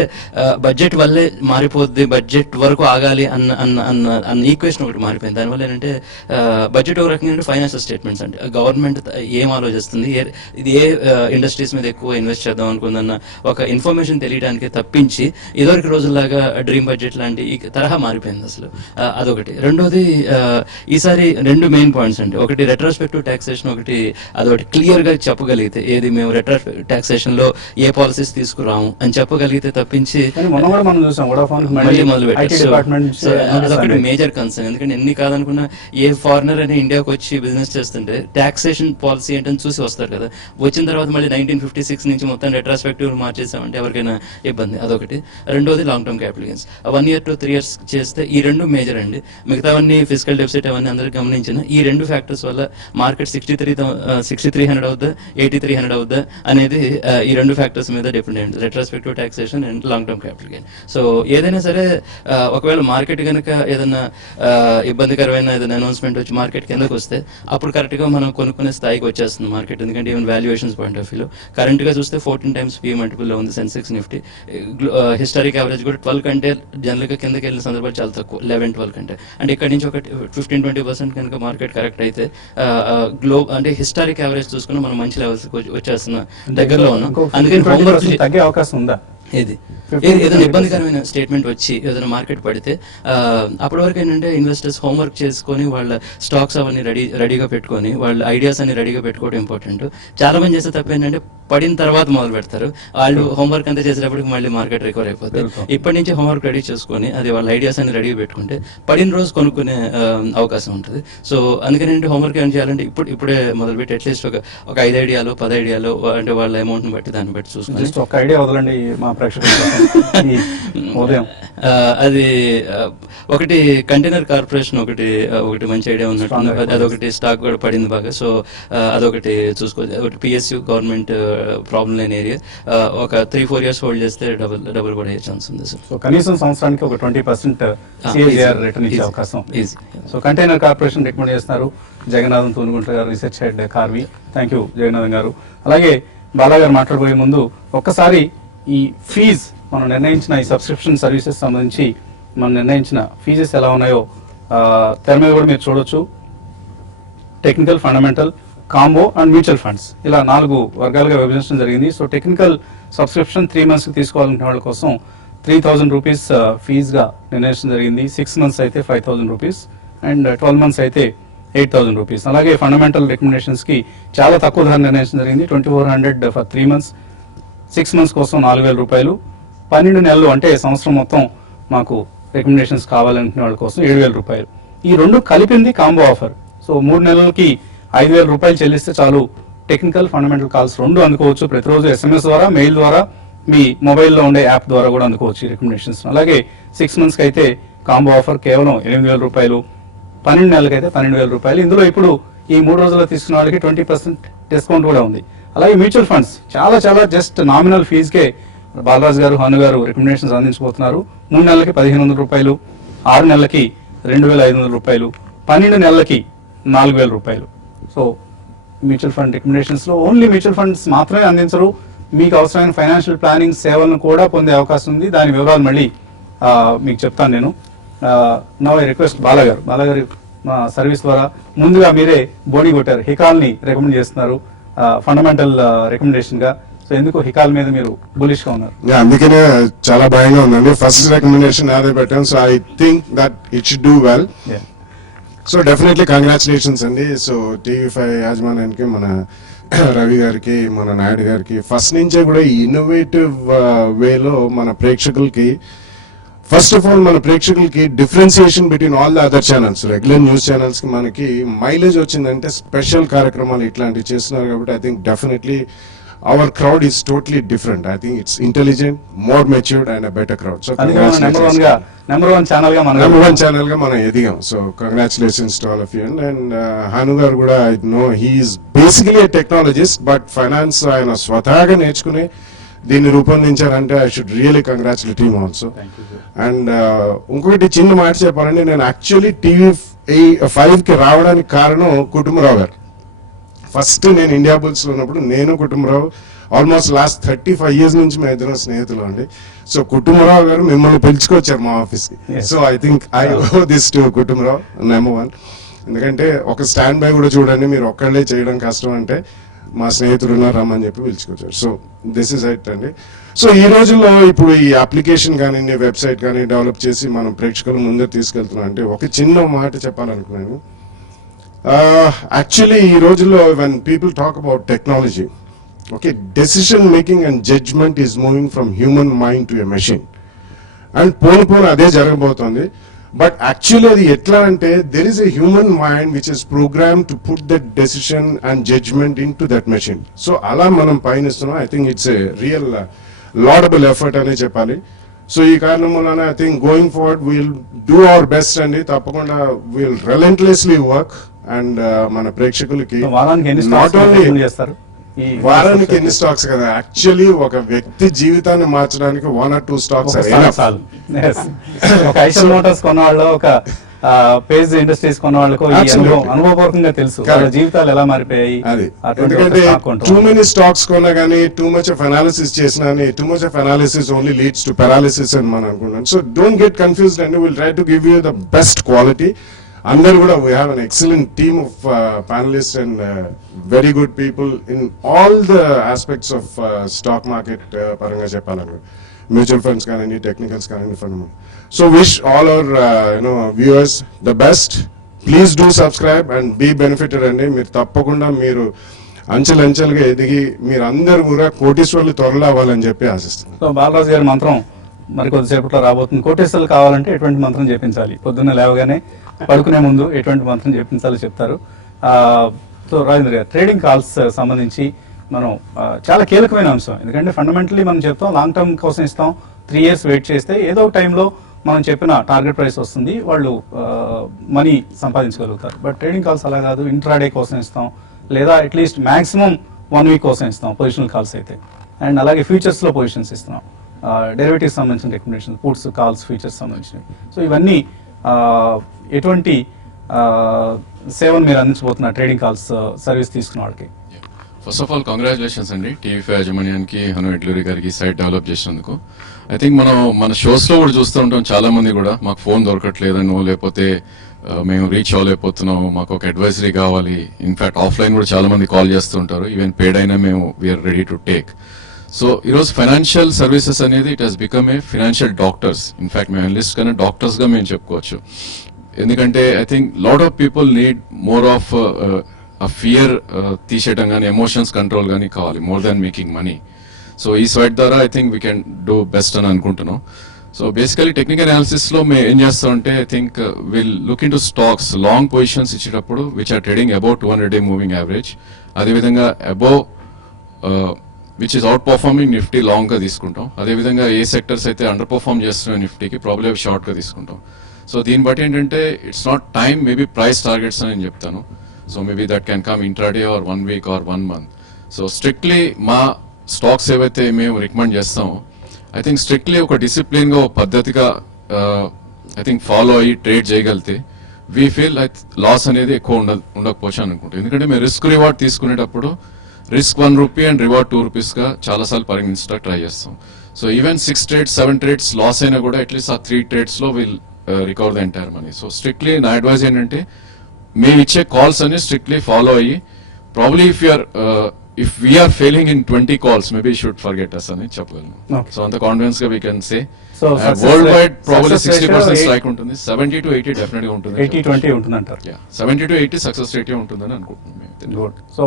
బడ్జెట్ వల్లే మారిపోద్ది, బడ్జెట్ వరకు ఆగాలి అన్న ఈక్వేషన్ ఒకటి మారిపోయింది. దానివల్ల ఏంటంటే బడ్జెట్ ఒక రకంగా ఫైనాన్షియల్ స్టేట్మెంట్స్ అంటే గవర్నమెంట్ ఏం ఆలోచిస్తుంది, ఇది ఏ ఇండస్ట్రీస్ మీద ఎక్కువ ఇన్వెస్ట్ చేద్దాం అనుకుందన్న ఒక ఇన్ఫర్మేషన్ తెలియడానికి తప్పించి ఇదివరకు రోజుల్లాగా డ్రీమ్ బడ్జెట్ లాంటి ఈ తరహా మారిపోయింది అసలు. అదొకటి. రెండోది ఈసారి 2 మెయిన్ పాయింట్స్ అండి. ఒకటి రెట్రోస్పెక్టివ్ టాక్సేషన్, ఒకటి అదొకటి క్లియర్ గా చెప్పగలిగితే ఏది మేము రెట్రోస్పెక్టివ్ టాక్సేషన్ లో ఏ పాలసీస్ తీసుకురాము అని చెప్పగలిగితే తప్పించి మనం చూసాం మళ్ళీ మొదలు పెట్టారు. Major concern. ఎందుకంటే ఎన్ని కాదనుకున్నా ఏ ఫారినర్ అని ఇండియాకి వచ్చి బిజినెస్ చేస్తుంటే టాక్సేషన్ పాలసీ ఏంటని చూసి వస్తారు కదా. వచ్చిన తర్వాత మళ్ళీ 1956 నుంచి మొత్తం రెట్రాస్పెక్టివ్ మార్చేసామంటే ఎవరికైనా ఇబ్బంది. అదొకటి. రెండోది long term capital gains. 1 year to 3 years చేస్తే ఈ 2 మేజర్ అండి. మిగతావన్నీ ఫిజికల్ డెఫిసిట్ అవన్నీ అందరూ గమనించిన ఈ 2 ఫ్యాక్టర్స్ వల్ల మార్కెట్ 6300 అవుద్దా 8300 అవుద్దా అనేది ఈ 2 ఫ్యాక్టర్స్ మీద డిపెండ్ అయ్యింది. Retrospective taxation and long term capital gain. So ఏదైనా సరే ఒకవేళ మార్కెట్ కనుక ఏదైనా ఇబ్బందికరమైన ఏదైనా అనౌన్స్మెంట్ వచ్చి మార్కెట్ కిందకు వస్తే అప్పుడు కరెక్ట్ గా మనం కొనుక్కునే స్థాయికి వచ్చేస్తుంది మార్కెట్. ఎందుకంటే ఈవెన్ వాల్యుయేషన్స్ పాయింట్ ఆఫ్ వ్యూలో కరెంట్ గా చూస్తే 14 times P మల్టిపుల్ లో ఉంది సెన్సెక్స్ నిఫ్టీ. హిస్టారిక్ యావరేజ్ కూడా 12 కంటే జనరల్ గా కిందకి వెళ్ళిన సందర్భాలు చాలా తక్కువ, 11-12 కంటే. అంటే ఇక్కడ నుంచి ఒక 15-20% కనుక మార్కెట్ కరెక్ట్ అయితే అంటే హిస్టారిక్ యావరేజ్ చూసుకుని మనం మంచి లెవెల్స్ వచ్చేస్తున్న దగ్గరలో ఉన్నాం. అందుకని తగ్గే అవకాశం ఉందా? ఏదైనా ఇబ్బందికరమైన స్టేట్మెంట్ వచ్చి ఏదైనా మార్కెట్ పడితే అప్పటి వరకు ఏంటంటే ఇన్వెస్టర్స్ హోంవర్క్ చేసుకొని వాళ్ళ స్టాక్స్ అవన్నీ రెడీగా పెట్టుకొని వాళ్ళ ఐడియాస్ అన్ని రెడీగా పెట్టుకోవడం ఇంపార్టెంట్. చాలా మంది చేసే తప్ప ఏంటంటే పడిన తర్వాత మొదలు పెడతారు. వాళ్ళు హోంవర్క్ అంతా చేసేటప్పటికి మళ్ళీ మార్కెట్ రికవర్ అయిపోతుంది. Beautiful. ఇప్పటి నుంచి హోంవర్క్ రెడీ చేసుకొని అది వాళ్ళ ఐడియాస్ అన్ని రెడీ పెట్టుకుంటే పడిన రోజు కొనుక్కునే అవకాశం ఉంటుంది. సో అందుకని హోంవర్క్ ఏం చేయాలంటే ఇప్పుడే మొదలుపెట్టి అట్లీస్ట్ ఒక 5 ఐడియాలు 10 ఐడియాలు అంటే వాళ్ళ అమౌంట్ని బట్టి దాన్ని బట్టి చూసుకొని జస్ట్ ఒక ఐడియా వదలండి మా ప్రేక్షకుల కోసం ఈ ఉదయం. అది ఒకటి కంటైనర్ కార్పొరేషన్ ఒకటి మంచి ఐడియా ఉన్నట్టు, అదొకటి స్టాక్ కూడా పడింది బాగా. సో అదొకటి చూసుకోవచ్చు. ఒకటి పిఎస్యు గవర్నమెంట్ ప్రాబ్లం లేని ఏరియా, ఒక 3-4 years హోల్డ్ చేస్తే డబుల్ కూడా అయ్యే ఛాన్స్ ఉంది సార్. సో కనీసం సంవత్సరానికి ఒక 20% సిఏజిఆర్ రిటర్న్ ఇచ్చే అవకాశం. సో కంటైనర్ కార్పొరేషన్ రికమెండ్ చేస్తున్నారు జగన్నాథం తూనుగుంట గారు, research head Karvy. Thank you Jagannatham గారు. అలాగే బాలా గారు మాట్లాడబోయే ముందు ఒక్కసారి ఈ ఫీజ్ మనం నిర్ణయించిన ఈ సబ్స్క్రిప్షన్ సర్వీసెస్ సంబంధించి మనం నిర్ణయించిన ఫీజెస్ ఎలా ఉన్నాయో తెర మీద కూడా మీరు చూడొచ్చు. Technical, fundamental, combo and mutual funds ఇలా 4 వర్గాలుగా విభజించడం జరిగింది. సో టెక్నికల్ సబ్స్క్రిప్షన్ 3 months తీసుకోవాలనుకునే వాళ్ళ కోసం 3,000 రూపీస్ ఫీజుగా నిర్ణయించడం జరిగింది. 6 months అయితే 5,000 రూపీస్ అండ్ 12 months అయితే 8,000 రూపీస్. అలాగే ఫండమెంటల్ రికమెండేషన్స్ కి చాలా తక్కువ ధర నిర్ణయించడం జరిగింది. 2,400 ఫర్ 3 months, 6 months కోసం 4,000 రూపాయలు, 12 నెలలు అంటే సంవత్సరం మొత్తం మాకు రికమెండేషన్స్ కావాలనుకునే వాళ్ళ కోసం 7,000 రూపాయలు. ఈ రెండు కలిపింది కాంబో ఆఫర్. సో 3 నెలలకి 5,000 రూపాయలు చెల్లిస్తే చాలు టెక్నికల్, ఫండమెంటల్ కాల్స్ 2 అందుకోవచ్చు. ప్రతిరోజు SMS ద్వారా, మెయిల్ ద్వారా, మీ మొబైల్లో ఉండే యాప్ ద్వారా కూడా అందుకోవచ్చు ఈ రికమెండేషన్స్. అలాగే 6 months కి అయితే కాంబో ఆఫర్ కేవలం 8,000 రూపాయలు, 12 నెలలకి అయితే 12,000 రూపాయలు. ఇందులో ఇప్పుడు ఈ 3 రోజుల్లో తీసుకున్న వాళ్ళకి 20% డిస్కౌంట్ కూడా ఉంది. అలాగే మ్యూచువల్ ఫండ్స్ చాలా జస్ట్ నామినల్ ఫీజుకే బాలరాజు గారు, హను గారు రికమెండేషన్స్ అందించబోతున్నారు. 3 నెలలకి 1,500 రూపాయలు, 6 నెలలకి 2,500 రూపాయలు, 12 నెలలకి 4,000 రూపాయలు. సో మ్యూచువల్ ఫండ్ రికమెండేషన్స్ లో ఓన్లీ మ్యూచువల్ ఫండ్స్ మాత్రమే అందించరు, మీకు అవసరమైన ఫైనాన్షియల్ ప్లానింగ్ సేవలను కూడా పొందే అవకాశం ఉంది. దాని వివరాలు మళ్ళీ మీకు చెప్తాను నేను. నవ్ ఐ రిక్వెస్ట్ బాలా గారు మా సర్వీస్ ద్వారా ముందుగా మీరే బోడీ కొట్టారు, హికాల్ ని రికమెండ్ చేస్తున్నారు ఫండమెంటల్ రికమెండేషన్ గా. సో ఎందుకు హికాల్ మీద మీరు బులిష్ గా ఉన్నారు? అందుకనే చాలా భయంగా ఉందండి. ఫస్ట్ రికమెండేషన్ అదే పెట్టాను. So I think that it should do well. So definitely congratulations అండి. సో TV5 యాజమాన్యానికి, మన రవి గారికి, మన నాయుడు గారికి ఫస్ట్ నుంచే కూడా ఈ ఇన్నోవేటివ్ వేలో మన ప్రేక్షకులకి, ఫస్ట్ ఆఫ్ ఆల్ మన ప్రేక్షకులకి differentiation between all the other channels, regular news channels కి మనకి మైలేజ్ వచ్చిందంటే స్పెషల్ కార్యక్రమాలు ఇట్లాంటివి చేస్తున్నారు. కాబట్టి I think definitely our crowd is totally different. I think it's intelligent, more matured and a better crowd. So number one channel గా మనం ఎదిగాం. So congratulations to all of you. And Hanu garu kuda, I know he is basically a technologist, but finance ayana swataga నేర్చుకుని దీన్ని రూపొందించారంటే I should really congratulate him also. And ఇంకొకటి చిన్న మాట చెప్పాలంటే, నేను actually TV5 కి రావడానికి కారణం కుటుంబరావు గారు. ఫస్ట్ నేను ఇండియా బుల్స్ లో ఉన్నప్పుడు నేను కుటుంబరావు ఆల్మోస్ట్ లాస్ట్ 35 years నుంచి మేము ఇద్దరం స్నేహితులు అండి. సో కుటుంబరావు గారు మిమ్మల్ని పిలుచుకొచ్చారు మా ఆఫీస్ కి. So I think I owe this to Kutumbarao number 1. ఎందుకంటే ఒక స్టాండ్ బై కూడా చూడండి, మీరు ఒక్కళ్ళే చేయడం కష్టం అంటే మా స్నేహితుడు ఉన్నారు రమ్మని చెప్పి పిలుచుకొచ్చారు. సో దిస్ ఇస్ ఇట్ అండి. సో ఈ రోజుల్లో ఇప్పుడు ఈ అప్లికేషన్ కానీ వెబ్సైట్ కానీ డెవలప్ చేసి మనం ప్రేక్షకుల ముందు తీసుకెళ్తున్నాం అంటే ఒక చిన్న మాట చెప్పాలనుకున్నాను. Actually, ఈ రోజుల్లో when people talk about technology, okay, decision making and judgment is moving from human mind to a machine. And పోను అదే జరగబోతోంది. But actually అది ఎట్లా అంటే, there is a human mind which is programmed to put that decision and judgment into that machine. So అలా మనం పయనిస్తున్నాం. I think it's a real laudable effort అనే చెప్పాలి. So ఈ కారణం వలన I think going forward will do our best అండి. తప్పకుండా will relentlessly work. And మన ప్రేక్షకులకి నాట్ ఓన్లీ వారానికి ఎన్ని స్టాక్స్ కదా, యాక్చువల్లీ ఒక వ్యక్తి జీవితాన్ని మార్చడానికి 1 or 2 స్టాక్స్ ఒక ఐషల్ మోటార్స్ కొన్నవాళ్ళు, ఒక పేజ్ ఇండస్ట్రీస్ కొన్న వాళ్ళకు అనుభవపూర్వకంగా తెలుసు జీవితాలు ఎలా మారిపోయాయి. ఎందుకంటే టూ మెనీ స్టాక్స్ కొన్నా కానీ టూ మచ్ ఆఫ్ అనాలిసిస్ చేసినా too much of analysis only leads to paralysis అని మనం అనుకుంటాం. So don't get confused and will try to give you the best quality. అందరు కూడా we have an excellent team of panellist and very good people in all the aspects of stock market పరంగా చెప్పాలని, mutual funds కానివ్వండి, technicals కానివ్వండి, fund. So wish all our viewers the best. Please do subscribe and be benefited అండి. మీరు తప్పకుండా మీరు అంచెలంచెలుగా ఎదిగి మీరందరూ కూడా కోటీశ్వర్లు త్వరలో అవ్వాలని చెప్పి ఆశిస్తున్నాను. సో బాలరాజు గారి మంత్రం మరి కొద్దిసేపట్లో రాబోతుంది. కోటేశ్వర్లు కావాలంటే ఎటువంటి మంత్రం చెప్పించాలి, పొద్దున్న లేవగానే పడుకునే ముందు ఎటువంటి మంత్రం చెప్పించాలో చెప్తారు. సో రాజేంద్ర గారు, ట్రేడింగ్ కాల్స్ సంబంధించి మనం చాలా కీలకమైన అంశం. ఎందుకంటే ఫండమెంటలీ మనం చెప్తాం లాంగ్ టర్మ్ కోసం ఇస్తాం, 3 years వెయిట్ చేస్తే ఏదో ఒక టైంలో మనం చెప్పిన టార్గెట్ ప్రైస్ వస్తుంది, వాళ్ళు మనీ సంపాదించగలుగుతారు. బట్ ట్రేడింగ్ కాల్స్ అలా కాదు, ఇంట్రాడే కోసం ఇస్తాం, లేదా అట్లీస్ట్ మాక్సిమం 1 week కోసం ఇస్తాం పొజిషనల్ కాల్స్ అయితే. అండ్ అలాగే ఫ్యూచర్స్లో పొజిషన్స్ ఇస్తున్నాం, డెరివేటివ్స్ సంబంధించిన రికమెండేషన్, పుట్స్, కాల్స్, ఫీచర్స్ సంబంధించినవి. సో ఇవన్నీ ఎటువంటి సేవను మీరు అందించబోతున్న ట్రేడింగ్ కాల్స్ సర్వీస్ తీసుకున్న వాళ్ళకి? ఫస్ట్ ఆఫ్ ఆల్ కంగ్రాచులేషన్స్ అండి టీవీ5 యాజమాన్యానికి, హను ఎడ్లూరి గారికి సైట్ డెవలప్ చేసినందుకు. ఐ థింక్ మనం మన షోస్లో కూడా చూస్తూ ఉంటాం, చాలా మంది కూడా మాకు ఫోన్ దొరకట్లేదనో, లేకపోతే మేము రీచ్ అవ్వలేకపోతున్నాము, మాకు ఒక అడ్వైజరీ కావాలి. ఇన్ఫాక్ట్ ఆఫ్లైన్ కూడా చాలా మంది కాల్ చేస్తూ ఉంటారు, ఈవెన్ పేడ్ అయినా మేము we are ready to take. So ఈరోజు ఫైనాన్షియల్ సర్వీసెస్ అనేది it has become a financial doctors. In fact మేము అనలిస్ట్ కన్నా డాక్టర్స్గా మేము చెప్పుకోవచ్చు. ఎందుకంటే I think lot of people need more of ఆ ఫియర్ తీసేయడం కానీ, ఎమోషన్స్ కంట్రోల్ కానీ కావాలి, more than making money. So ఈ సైట్ ద్వారా I think we can do best అని అనుకుంటున్నాం. సో బేసికలీ టెక్నికల్ అనాలిసిస్లో మేము ఏం చేస్తామంటే I think will look in to stocks, long positions ఇచ్చేటప్పుడు which are trading above 200-day moving average, అదేవిధంగా above which is outperforming Nifty లాంగ్గా తీసుకుంటాం. అదేవిధంగా ఏ సెక్టర్స్ అయితే అండర్ పర్ఫార్మ్ చేస్తున్నాయో నిఫ్టీకి ప్రాబ్లీ అవి షార్ట్గా తీసుకుంటాం. సో దీన్ని బట్టి ఏంటంటే it's not time, maybe price targets అని నేను చెప్తాను. So maybe that can come intraday or 1 week or 1 month. So strictly మా స్టాక్స్ ఏవైతే మేము రికమెండ్ చేస్తామో ఐ థింక్ స్ట్రిక్ట్లీ ఒక డిసిప్లిన్గా, ఒక పద్ధతిగా ఐ థింక్ ఫాలో అయ్యి ట్రేడ్ చేయగలిగితే వీ ఫీల్ లాస్ అనేది ఎక్కువ ఉండకపోవచ్చు అనుకుంటాం. ఎందుకంటే మేము రిస్క్ రివార్డ్ తీసుకునేటప్పుడు రిస్క్ 1 rupee అండ్ రివార్డ్ 2 rupeesగా చాలాసార్లు పరిగణించడానికి ట్రై చేస్తాం. So even 6 trades 7 trades loss అయినా కూడా అట్లీస్ట్ ఆ 3 tradesలో will recover the entire money. So strictly నా అడ్వైజ్ ఏంటంటే మేము ఇచ్చే కాల్స్ అన్ని స్ట్రిక్ట్లీ ఫాలో అయ్యి, probably if we are failing in 20 calls maybe you should forget us అని చెప్పగలను. సో అంత కాన్ఫిడెన్స్ గా we can say. So world wide probably 60% strike ఉంటుంది, 70 to 80 డెఫినెట్ గా ఉంటుంది, 80-20 ఉంటుందంటారు. 70 to 80 సక్సెస్ రేట్ ఉంటుందని అనుకుంటున్నాం. సో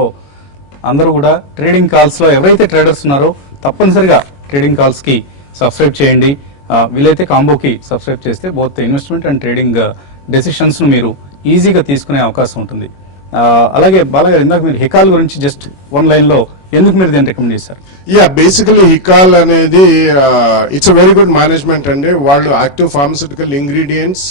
అందరూ కూడా ట్రేడింగ్ కాల్స్ లో ఎవరైతే ట్రేడర్స్ ఉన్నారో తప్పనిసరిగా ట్రేడింగ్ కాల్స్ కి సబ్స్క్రైబ్ చేయండి. వీలైతే కాంబోకి సబ్స్క్రైబ్ చేస్తే both investment and trading decisions ను మీరు ఈజీగా తీసుకునే అవకాశం ఉంటుంది. అలాగే బాలగారు, ఇందాక మీరు హికాల్ గురించి జస్ట్ 1 line లో ఎందుకు మీరు దీన్ని రికమెండ్ చేశారు? బేసికలీ హికాల్ అనేది it's a very good management అండి. వాళ్ళు active pharmaceutical ingredients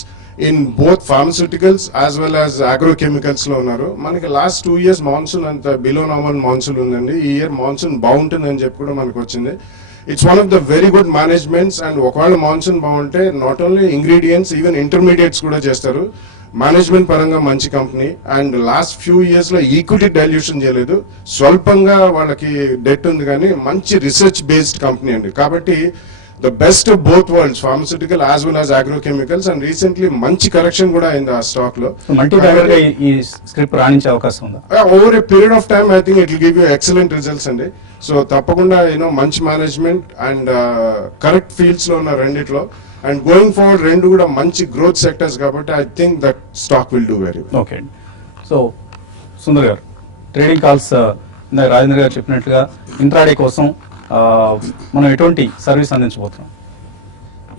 in both pharmaceuticals as well as agrochemicals లో ఉన్నారు. మనకి లాస్ట్ 2 years మాన్సూన్ అంత బిలో నార్మల్ మాన్సూన్ ఉందండి. ఈ ఇయర్ మాన్సూన్ బాగుంటుందని చెప్పి కూడా మనకు వచ్చింది. It's one of the very good managements. And ఒకవేళ మాన్సూన్ బాగుంటే not only ingredients, even intermediates కూడా చేస్తారు. మేనేజ్మెంట్ పరంగా మంచి company. And last few years లో ఈక్విటీ డైల్యూషన్ చేయలేదు, స్వల్పంగా వాళ్ళకి డెట్ ఉంది, కానీ మంచి రీసెర్చ్ బేస్డ్ కంపెనీ అండి. కాబట్టి the best of both worlds, pharmaceutical as well as agrochemicals. And recently మంచి కరెక్షన్ కూడా అయింది ఆ స్టాక్ లో. మల్టీ బ్యాగర్ గా ఈ స్క్రిప్ట్ రాణించే అవకాశం ఉందా? Over a period of time I think it will give you excellent results అండి. సో తప్పకుండా మంచి మేనేజ్మెంట్ అండ్ కరెక్ట్ ఫీల్డ్స్ లో ఉన్న రెండిట్లో. అండ్ గోయింగ్ ఫార్వర్డ్ రెండు కూడా మంచి గ్రోత్ సెక్టర్స్ కాబట్టి I think that stock will do very well. Okay. So Sundar గారు, ట్రేడింగ్ కాల్స్ ఇందాక రాజేంద్ర గారు చెప్పినట్లుగా ఇంట్రాడే కోసం మనం ఎటువంటి సర్వీస్ అందించబోతున్నాం?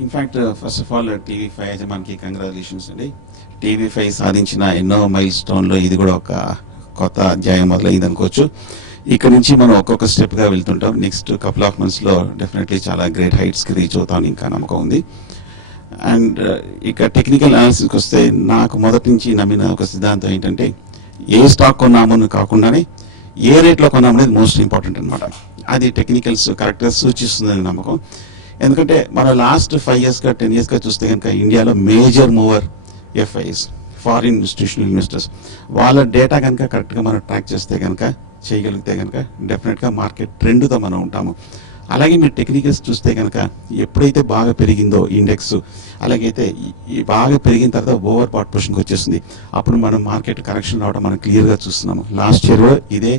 In fact first of all TV five యజమానికి కంగ్రాచులేషన్స్ అండి. టీవీ5 సాధించిన ఎన్నో మైల్ స్టోన్లో ఇది కూడా ఒక కొత్త అధ్యాయం మొదలైంది అనుకోవచ్చు. ఇక్కడ నుంచి మనం ఒక్కొక్క స్టెప్గా వెళ్తుంటాం. నెక్స్ట్ కపుల్ ఆఫ్ మంత్స్లో డెఫినెట్లీ చాలా గ్రేట్ హైట్స్కి రీచ్ అవుతామని ఇంకా నమ్మకం ఉంది. అండ్ ఇక టెక్నికల్ అనాలిసిస్కి వస్తే నాకు మొదటి నుంచి నమ్మిన ఒక సిద్ధాంతం ఏంటంటే ఏ స్టాక్ కొన్నామని కాకుండానే ఏ రేట్లో కొన్నామనేది మోస్ట్ ఇంపార్టెంట్ అనమాట. అది టెక్నికల్స్ కరెక్ట్గా సూచిస్తుందని నమ్మకం. ఎందుకంటే మనం లాస్ట్ 5 yearsగా 10 yearsగా చూస్తే కనుక ఇండియాలో major mover FIs, foreign institutional investors, వాళ్ళ డేటా కనుక కరెక్ట్గా మనం ట్రాక్ చేస్తే కనుక చేయగలిగితే కనుక డెఫినెట్గా మార్కెట్ ట్రెండ్తో మనం ఉంటాము. అలాగే మీరు టెక్నికల్స్ చూస్తే కనుక ఎప్పుడైతే బాగా పెరిగిందో ఇండెక్స్, అలాగైతే ఈ బాగా పెరిగిన తర్వాత ఓవర్ బాట్ పొజిషన్కి వచ్చేస్తుంది. అప్పుడు మనం మార్కెట్ కరెక్షన్ రావడం మనం క్లియర్గా చూస్తున్నాము. లాస్ట్ ఇయర్ కూడా ఇదే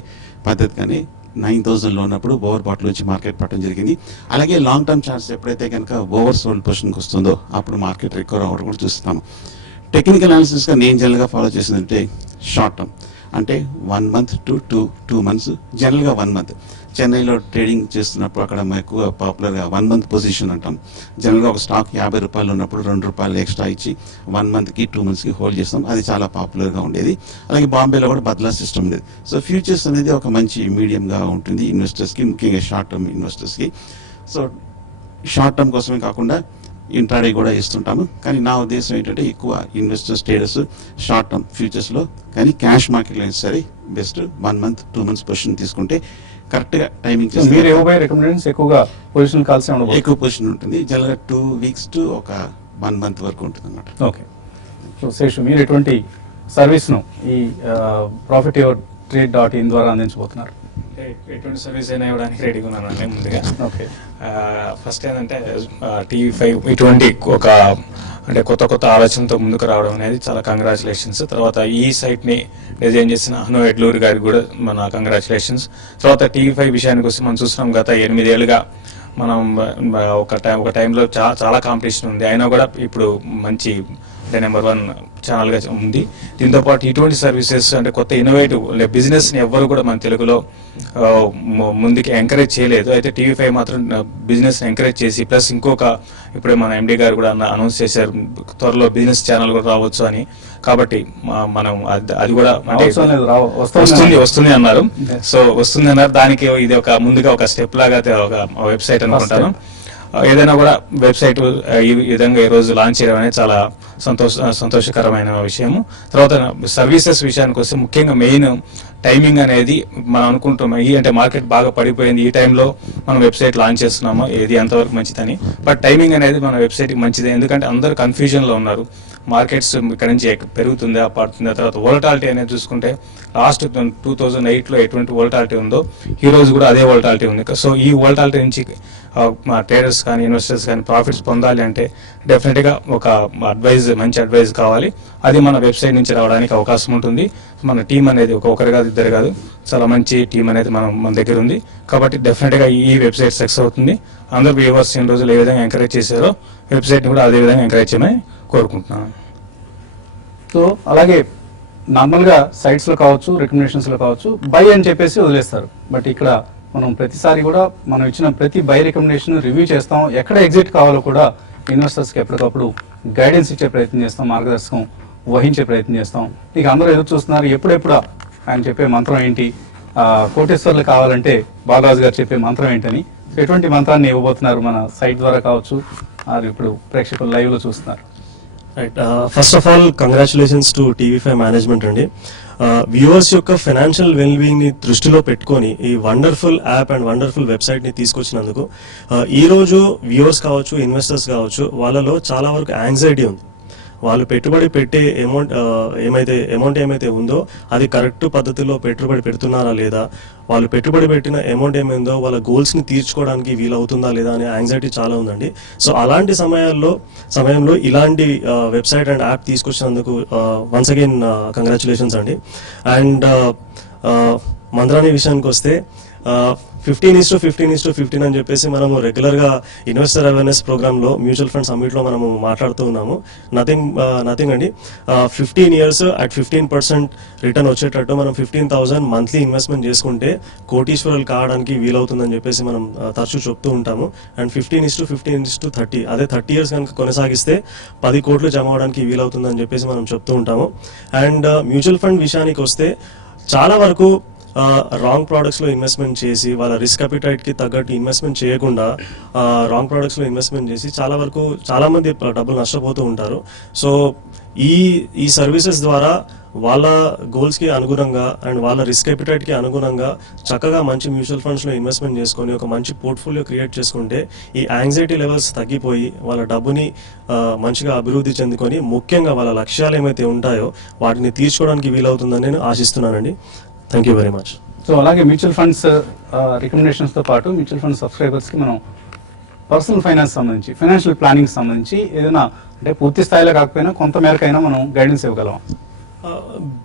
పద్ధతిగానే 9,000లో ఉన్నప్పుడు ఓవర్ బాట్లో వచ్చి మార్కెట్ పట్టడం జరిగింది. అలాగే లాంగ్ టర్మ్ చార్ట్స్ ఎప్పుడైతే కనుక ఓవర్ సోల్డ్ పొజిషన్కి వస్తుందో అప్పుడు మార్కెట్ రికవర్ అవ్వడం కూడా చూస్తున్నాము. టెక్నికల్ అనాలిసిస్గా నేను జనరల్గా ఫాలో చేసిందంటే షార్ట్ టర్మ్, అంటే 1 month to 2 months, జనరల్గా 1 month. చెన్నైలో ట్రేడింగ్ చేస్తున్నప్పుడు అక్కడ ఎక్కువ పాపులర్గా 1 month పొజిషన్ అంటాం. జనరల్గా ఒక స్టాక్ 50 రూపాయలు ఉన్నప్పుడు 2 రూపాయలు ఎక్స్ట్రా ఇచ్చి 1 monthకి 2 monthsకి హోల్డ్ చేస్తాం. అది చాలా పాపులర్గా ఉండేది. అలాగే బాంబేలో కూడా బద్లా సిస్టమ్ ఉండేది. సో ఫ్యూచర్స్ అనేది ఒక మంచి మీడియంగా ఉంటుంది ఇన్వెస్టర్స్కి, ముఖ్యంగా షార్ట్ టర్మ్ ఇన్వెస్టర్స్కి. సో షార్ట్ టర్మ్ కోసమే కాకుండా ఇంట్రాడే కూడా ఇస్తుంటాము. కానీ నా ఉద్దేశం ఏంటంటే ఎక్కువ ఇన్వెస్టర్స్ ట్రేడర్స్ షార్ట్ టర్మ్ ఫ్యూచర్స్లో కానీ క్యాష్ మార్కెట్లో అయినా సరే బెస్ట్ 1 month 2 months పొజిషన్ తీసుకుంటే కరెక్ట్గా టైమింగ్ మీరు ఇవ్వబోయే రికమెండేషన్స్ ఎక్కువగా పొజిషన్ కాల్సే ఉండదు. ఎక్కువ పొజిషన్ ఉంటుంది. జనరల్గా 2 weeks to ఒక 1 month వరకు ఉంటుంది అన్నమాట. ఓకే. సో శేషు, మీరు ఎటువంటి సర్వీస్ను ఈ profityourtrade.in ద్వారా అందించబోతున్నారు? ఎటువంటి సర్వీస్ అయినా ఇవ్వడానికి రెడీగా ఉన్నానండి. ముందుగా ఓకే. ఫస్ట్ ఏంటంటే TV5 ఇటువంటి ఒక అంటే కొత్త ఆలోచనతో ముందుకు రావడం అనేది చాలా కంగ్రాచులేషన్స్. తర్వాత ఈ సైట్ని డిజైన్ చేసిన హను ఎడ్లూరి గారికి కూడా మన కంగ్రాచులేషన్స్. తర్వాత TV5 విషయానికి వస్తే మనం చూస్తున్నాం గత 8 ఏళ్ళుగా మనం ఒక టైంలో చాలా కాంపిటీషన్ ఉంది. అయినా కూడా ఇప్పుడు మంచి అంటే నెంబర్ 1 ఛానల్గా ఉంది. దీంతో పాటు ఇటువంటి సర్వీసెస్ అంటే కొత్త ఇన్నోవేటివ్ బిజినెస్ని ఎవ్వరు కూడా మన తెలుగులో ముందుకి ఎంకరేజ్ చేయలేదు. అయితే TV5 మాత్రం బిజినెస్ని ఎంకరేజ్ చేసి ప్లస్ ఇంకొక ఇప్పుడే మన ఎండి గారు కూడా అనౌన్స్ చేశారు త్వరలో బిజినెస్ ఛానల్ కూడా రావచ్చు అని. కాబట్టి మనం అది కూడా అంటే వస్తుంది అన్నారు. సో వస్తుంది అన్నారు. దానికి ఇది ఒక ముందుగా ఒక స్టెప్ లాగా ఒక వెబ్సైట్ అనుకుంటాను. ఏదైనా కూడా వెబ్సైట్ ఈ విధంగా ఈ రోజు లాంచ్ చేయడం అనేది చాలా సంతోషకరమైన విషయము. తర్వాత సర్వీసెస్ విషయానికి వస్తే ముఖ్యంగా మెయిన్ టైమింగ్ అనేది మనం అనుకుంటున్నాం ఈ అంటే మార్కెట్ బాగా పడిపోయింది, ఈ టైంలో మనం వెబ్సైట్ లాంచ్ చేస్తున్నాము, ఏది ఎంతవరకు మంచిదని. బట్ టైమింగ్ అనేది మన వెబ్సైట్కి మంచిదే. ఎందుకంటే అందరూ కన్ఫ్యూజన్లో ఉన్నారు. మార్కెట్స్ ఇక్కడ నుంచి పెరుగుతుందా పడుతుందా. తర్వాత వోలటాలిటీ అనేది చూసుకుంటే లాస్ట్ 2008లో ఎటువంటి వోలటాలిటీ ఉందో ఈ రోజు కూడా అదే వోలటాలిటీ ఉంది. సో ఈ వోలటాలిటీ నుంచి మా ట్రేడర్స్ కానీ ఇన్వెస్టర్స్ కానీ ప్రాఫిట్స్ పొందాలి అంటే డెఫినెట్గా ఒక మంచి అడ్వైజ్ కావాలి. అది మన వెబ్సైట్ నుంచి రావడానికి అవకాశం ఉంటుంది. మన టీం అనేది ఒకరు కాదు, ఇద్దరు కాదు, చాలా మంచి టీం అనేది మన దగ్గర ఉంది. కాబట్టి డెఫినెట్గా ఈ వెబ్సైట్ సక్సెస్ అవుతుంది. అందరూ వ్యూవర్స్ ఈ రోజులు ఏ విధంగా ఎంకరేజ్ చేశారో వెబ్సైట్ని కూడా అదే విధంగా ఎంకరేజ్ చేయమని కోరుకుంటున్నాను. సో అలాగే నార్మల్గా సైట్స్లో కావచ్చు, రికమెండేషన్స్లో కావచ్చు, బై అని చెప్పేసి వదిలేస్తారు. బట్ ఇక్కడ మనం ప్రతిసారి కూడా మనం ఇచ్చిన ప్రతి బై రికమెండేషన్ రివ్యూ చేస్తాం. ఎక్కడ ఎగ్జిట్ కావాలో కూడా ఇన్వెస్టర్స్కి ఎప్పటికప్పుడు గైడెన్స్ ఇచ్చే ప్రయత్నం చేస్తాం, మార్గదర్శకం వహించే ప్రయత్నం చేస్తాం. ఇక అందరూ ఎదురు చూస్తున్నారు ఎప్పుడెప్పుడు ఆయన చెప్పే మంత్రం ఏంటి, కోటేశ్వర్లు కావాలంటే బాలరాజు గారు చెప్పే మంత్రం ఏంటని. ఎటువంటి మంత్రాన్ని ఇవ్వబోతున్నారు మన సైట్ ద్వారా కావచ్చు, అది ఇప్పుడు ప్రేక్షకులు లైవ్లో చూస్తున్నారు. Right, first of all congratulations to TV5 management అండి. వ్యూవర్స్ యొక్క ఫైనాన్షియల్ వెల్బీయింగ్ ని దృష్టిలో పెట్టుకొని ఈ wonderful app and wonderful website ని తీసుకొచ్చినందుకు ఈ రోజు వ్యూవర్స్ కావచ్చు, ఇన్వెస్టర్స్ కావచ్చు, వాళ్ళలో చాలా వరకు యాంగ్జైటీ ఉంది. వాళ్ళు పెట్టుబడి పెట్టే అమౌంట్ ఏమైతే ఉందో అది కరెక్ట్ పద్ధతిలో పెట్టుబడి పెడుతున్నారా లేదా, వాళ్ళు పెట్టుబడి పెట్టిన అమౌంట్ ఏమైందో వాళ్ళ గోల్స్ని తీర్చుకోవడానికి వీలవుతుందా లేదా అనే యాంగ్జైటీ చాలా ఉందండి. సో అలాంటి సమయంలో ఇలాంటి వెబ్సైట్ అండ్ యాప్ తీసుకొచ్చినందుకు వన్స్ అగైన్ కంగ్రాచులేషన్స్ అండి. అండ్ మంత్రాని విషయానికి వస్తే 15:15:15 అని చెప్పేసి మనము రెగ్యులర్గా ఇన్వెస్టర్ అవేర్నెస్ ప్రోగ్రామ్లో మ్యూచువల్ ఫండ్ సమ్మిట్లో మనము మాట్లాడుతూ ఉన్నాము. నథింగ్ అండి. 15 years at 15% రిటర్న్ వచ్చేటట్టు మనం 15,000 మంత్లీ ఇన్వెస్ట్మెంట్ చేసుకుంటే కోటీశ్వరులు కావడానికి వీలవుతుందని చెప్పేసి మనం తరచూ చెప్తూ ఉంటాము. అండ్ 15:15:30 అదే 30 years కనుక కొనసాగిస్తే 10 కోట్లు జమ అవడానికి వీలవుతుందని చెప్పేసి మనం చెప్తూ ఉంటాము. అండ్ మ్యూచువల్ ఫండ్ విషయానికి వస్తే చాలా వరకు రాంగ్ ప్రోడక్ట్స్లో ఇన్వెస్ట్మెంట్ చేసి వాళ్ళ రిస్క్ అపిటైట్కి తగ్గట్టు ఇన్వెస్ట్మెంట్ చేయకుండా రాంగ్ ప్రోడక్ట్స్లో ఇన్వెస్ట్మెంట్ చేసి చాలా మంది డబ్బులు నష్టపోతూ ఉంటారు. సో ఈ సర్వీసెస్ ద్వారా వాళ్ళ గోల్స్కి అనుగుణంగా అండ్ వాళ్ళ రిస్క్ అపిటైట్కి అనుగుణంగా చక్కగా మంచి మ్యూచువల్ ఫండ్స్లో ఇన్వెస్ట్మెంట్ చేసుకొని ఒక మంచి పోర్ట్ఫోలియో క్రియేట్ చేసుకుంటే ఈ యాంగ్జైటీ లెవెల్స్ తగ్గిపోయి వాళ్ళ డబ్బుని మంచిగా అభివృద్ధి చెందుకొని ముఖ్యంగా వాళ్ళ లక్ష్యాలు ఏమైతే ఉంటాయో వాటిని తీర్చుకోవడానికి వీలవుతుందని నేను ఆశిస్తున్నానండి. Thank you very much. So అలాగే మ్యూచువల్ ఫండ్స్ రికమెండేషన్స్తో పాటు మ్యూచువల్ ఫండ్ సబ్స్క్రైబర్స్కి మనం పర్సనల్ ఫైనాన్స్ సంబంధించి, ఫైనాన్షియల్ ప్లానింగ్ సంబంధించి ఏదైనా అంటే పూర్తి స్థాయిలో కాకపోయినా కొంత మేరకైనా మనం గైడెన్స్ ఇవ్వగలం.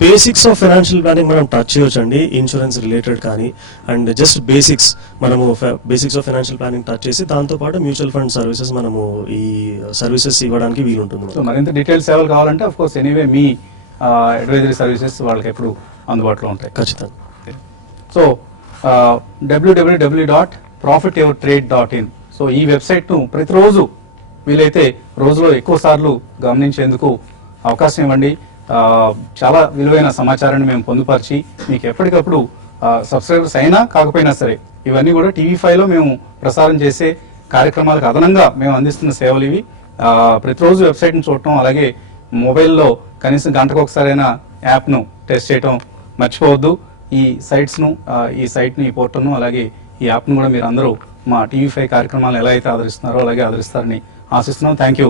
బేసిక్స్ ఆఫ్ ఫైనాన్షియల్ ప్లానింగ్ మనం టచ్ చేయొచ్చు అండి. ఇన్సూరెన్స్ రిలేటెడ్ కానీ అండ్ జస్ట్ బేసిక్స్ మనము basics of financial planning touch చేసి దాంతోపాటు మ్యూచువల్ ఫండ్ సర్వీసెస్ మనము ఈ సర్వీసెస్ ఇవ్వడానికి వీలుంటుంది. సో మరింత డీటెయిల్స్ సేవలు కావాలంటే of course anyway me advisory services వాళ్ళకి ఎప్పుడు అందుబాటులో ఉంటాయి. ఖచ్చితంగా. So www.profityourtrade.in. సో ఈ వెబ్సైట్ను ప్రతిరోజు వీలైతే రోజులో ఎక్కువ సార్లు గమనించేందుకు అవకాశం ఇవ్వండి. చాలా విలువైన సమాచారాన్ని మేము పొందుపరిచి మీకు ఎప్పటికప్పుడు సబ్స్క్రైబర్స్ అయినా కాకపోయినా సరే ఇవన్నీ కూడా టీవీ5లో మేము ప్రసారం చేసే కార్యక్రమాలకు అదనంగా మేము అందిస్తున్న సేవలు ఇవి. ప్రతిరోజు వెబ్సైట్ను చూడటం, అలాగే మొబైల్లో కనీసం గంటకు ఒకసారైనా యాప్ను టెస్ట్ చేయటం మర్చిపోవద్దు. ఈ సైట్స్ను, ఈ సైట్ను, ఈ పోర్టల్ను, అలాగే ఈ యాప్ను కూడా మీరు అందరూ మా టీవీ5 కార్యక్రమాలను ఎలా అయితే ఆదరిస్తున్నారో అలాగే ఆదరిస్తారని ఆశిస్తున్నాం. థ్యాంక్ యూ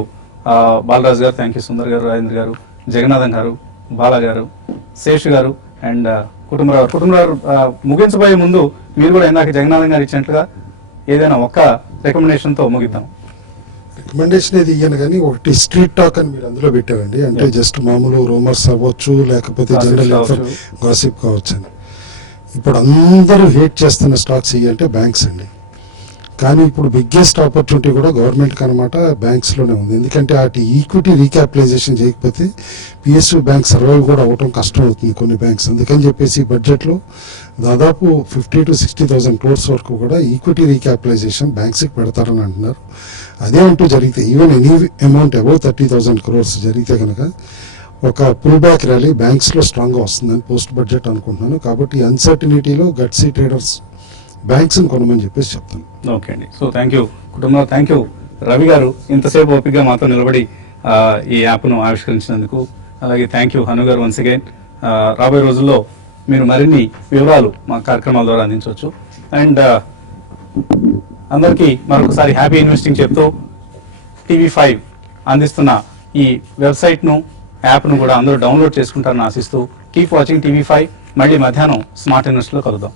బాలరాజు గారు, థ్యాంక్ యూ సుందర్ గారు, రాజేంద్ర గారు, జగన్నాథన్ గారు, బాలా గారు, శేష్ గారు అండ్ కుటుంబరావు. ముగించబోయే ముందు మీరు కూడా ఇందాక జగన్నాథన్ గారు ఇచ్చినట్లుగా ఏదైనా ఒక్క రికమెండేషన్తో ముగిద్దాం. రికమెండేషన్ ఏది ఇయ్యను కానీ ఒకటి స్ట్రీట్ టాక్ అని మీరు అందులో పెట్టారండి. అంటే జస్ట్ మామూలు రూమర్స్ అవ్వచ్చు, లేకపోతే జనరల్ గాసిప్ కావచ్చు అని. ఇప్పుడు అందరూ హేట్ చేస్తున్న స్టాక్స్ ఇవి అంటే బ్యాంక్స్ అండి. కానీ ఇప్పుడు బిగ్గెస్ట్ ఆపర్చునిటీ కూడా గవర్నమెంట్కి అనమాట బ్యాంక్స్లోనే ఉంది. ఎందుకంటే వాటి ఈక్విటీ రీక్యాపిటలైజేషన్ చేయకపోతే పిఎస్యూ బ్యాంక్ సర్వైవ్ కూడా అవ్వటం కష్టం అవుతుంది కొన్ని బ్యాంక్స్. అందుకని చెప్పేసి బడ్జెట్లో దాదాపు 50,000 to 60,000 crores వరకు కూడా ఈక్విటీ రీక్యాపిటలైజేషన్ బ్యాంక్స్కి పెడతారని అంటున్నారు. అదే అంటూ జరిగితే even any amount above 30,000 crores జరిగితే కనుక ఒక పుల్ బ్యాక్ ర్యాలీ బ్యాంక్స్లో స్ట్రాంగ్గా వస్తుందని పోస్ట్ బడ్జెట్ అనుకుంటున్నాను. కాబట్టి అన్సర్టినిటీలో గట్సీ ట్రేడర్స్ బ్యాంక్స్ని కొనమని చెప్పేసి చెప్తాను. ఓకే అండి. సో థ్యాంక్ యూ కుటుంబంలో. థ్యాంక్ యూ రవి గారు, ఇంతసేపు ఓపికగా మాతో నిలబడి ఈ యాప్ను ఆవిష్కరించినందుకు. అలాగే థ్యాంక్ యూ హను గారు వన్స్ అగైన్. రాబోయే రోజుల్లో మీరు మరిన్ని వివరాలు మా కార్యక్రమాల ద్వారా అందించవచ్చు. అండ్ అందరికీ మరొకసారి హ్యాపీ ఇన్వెస్టింగ్ చెప్తూ టీవీ5 అందిస్తున్న ఈ వెబ్సైట్ను, యాప్ను కూడా అందరూ డౌన్లోడ్ చేసుకుంటారని ఆశిస్తూ కీప్ వాచింగ్ టీవీ5. మళ్ళీ మధ్యాహ్నం స్మార్ట్ ఇన్వెస్ట్లో కలుద్దాం.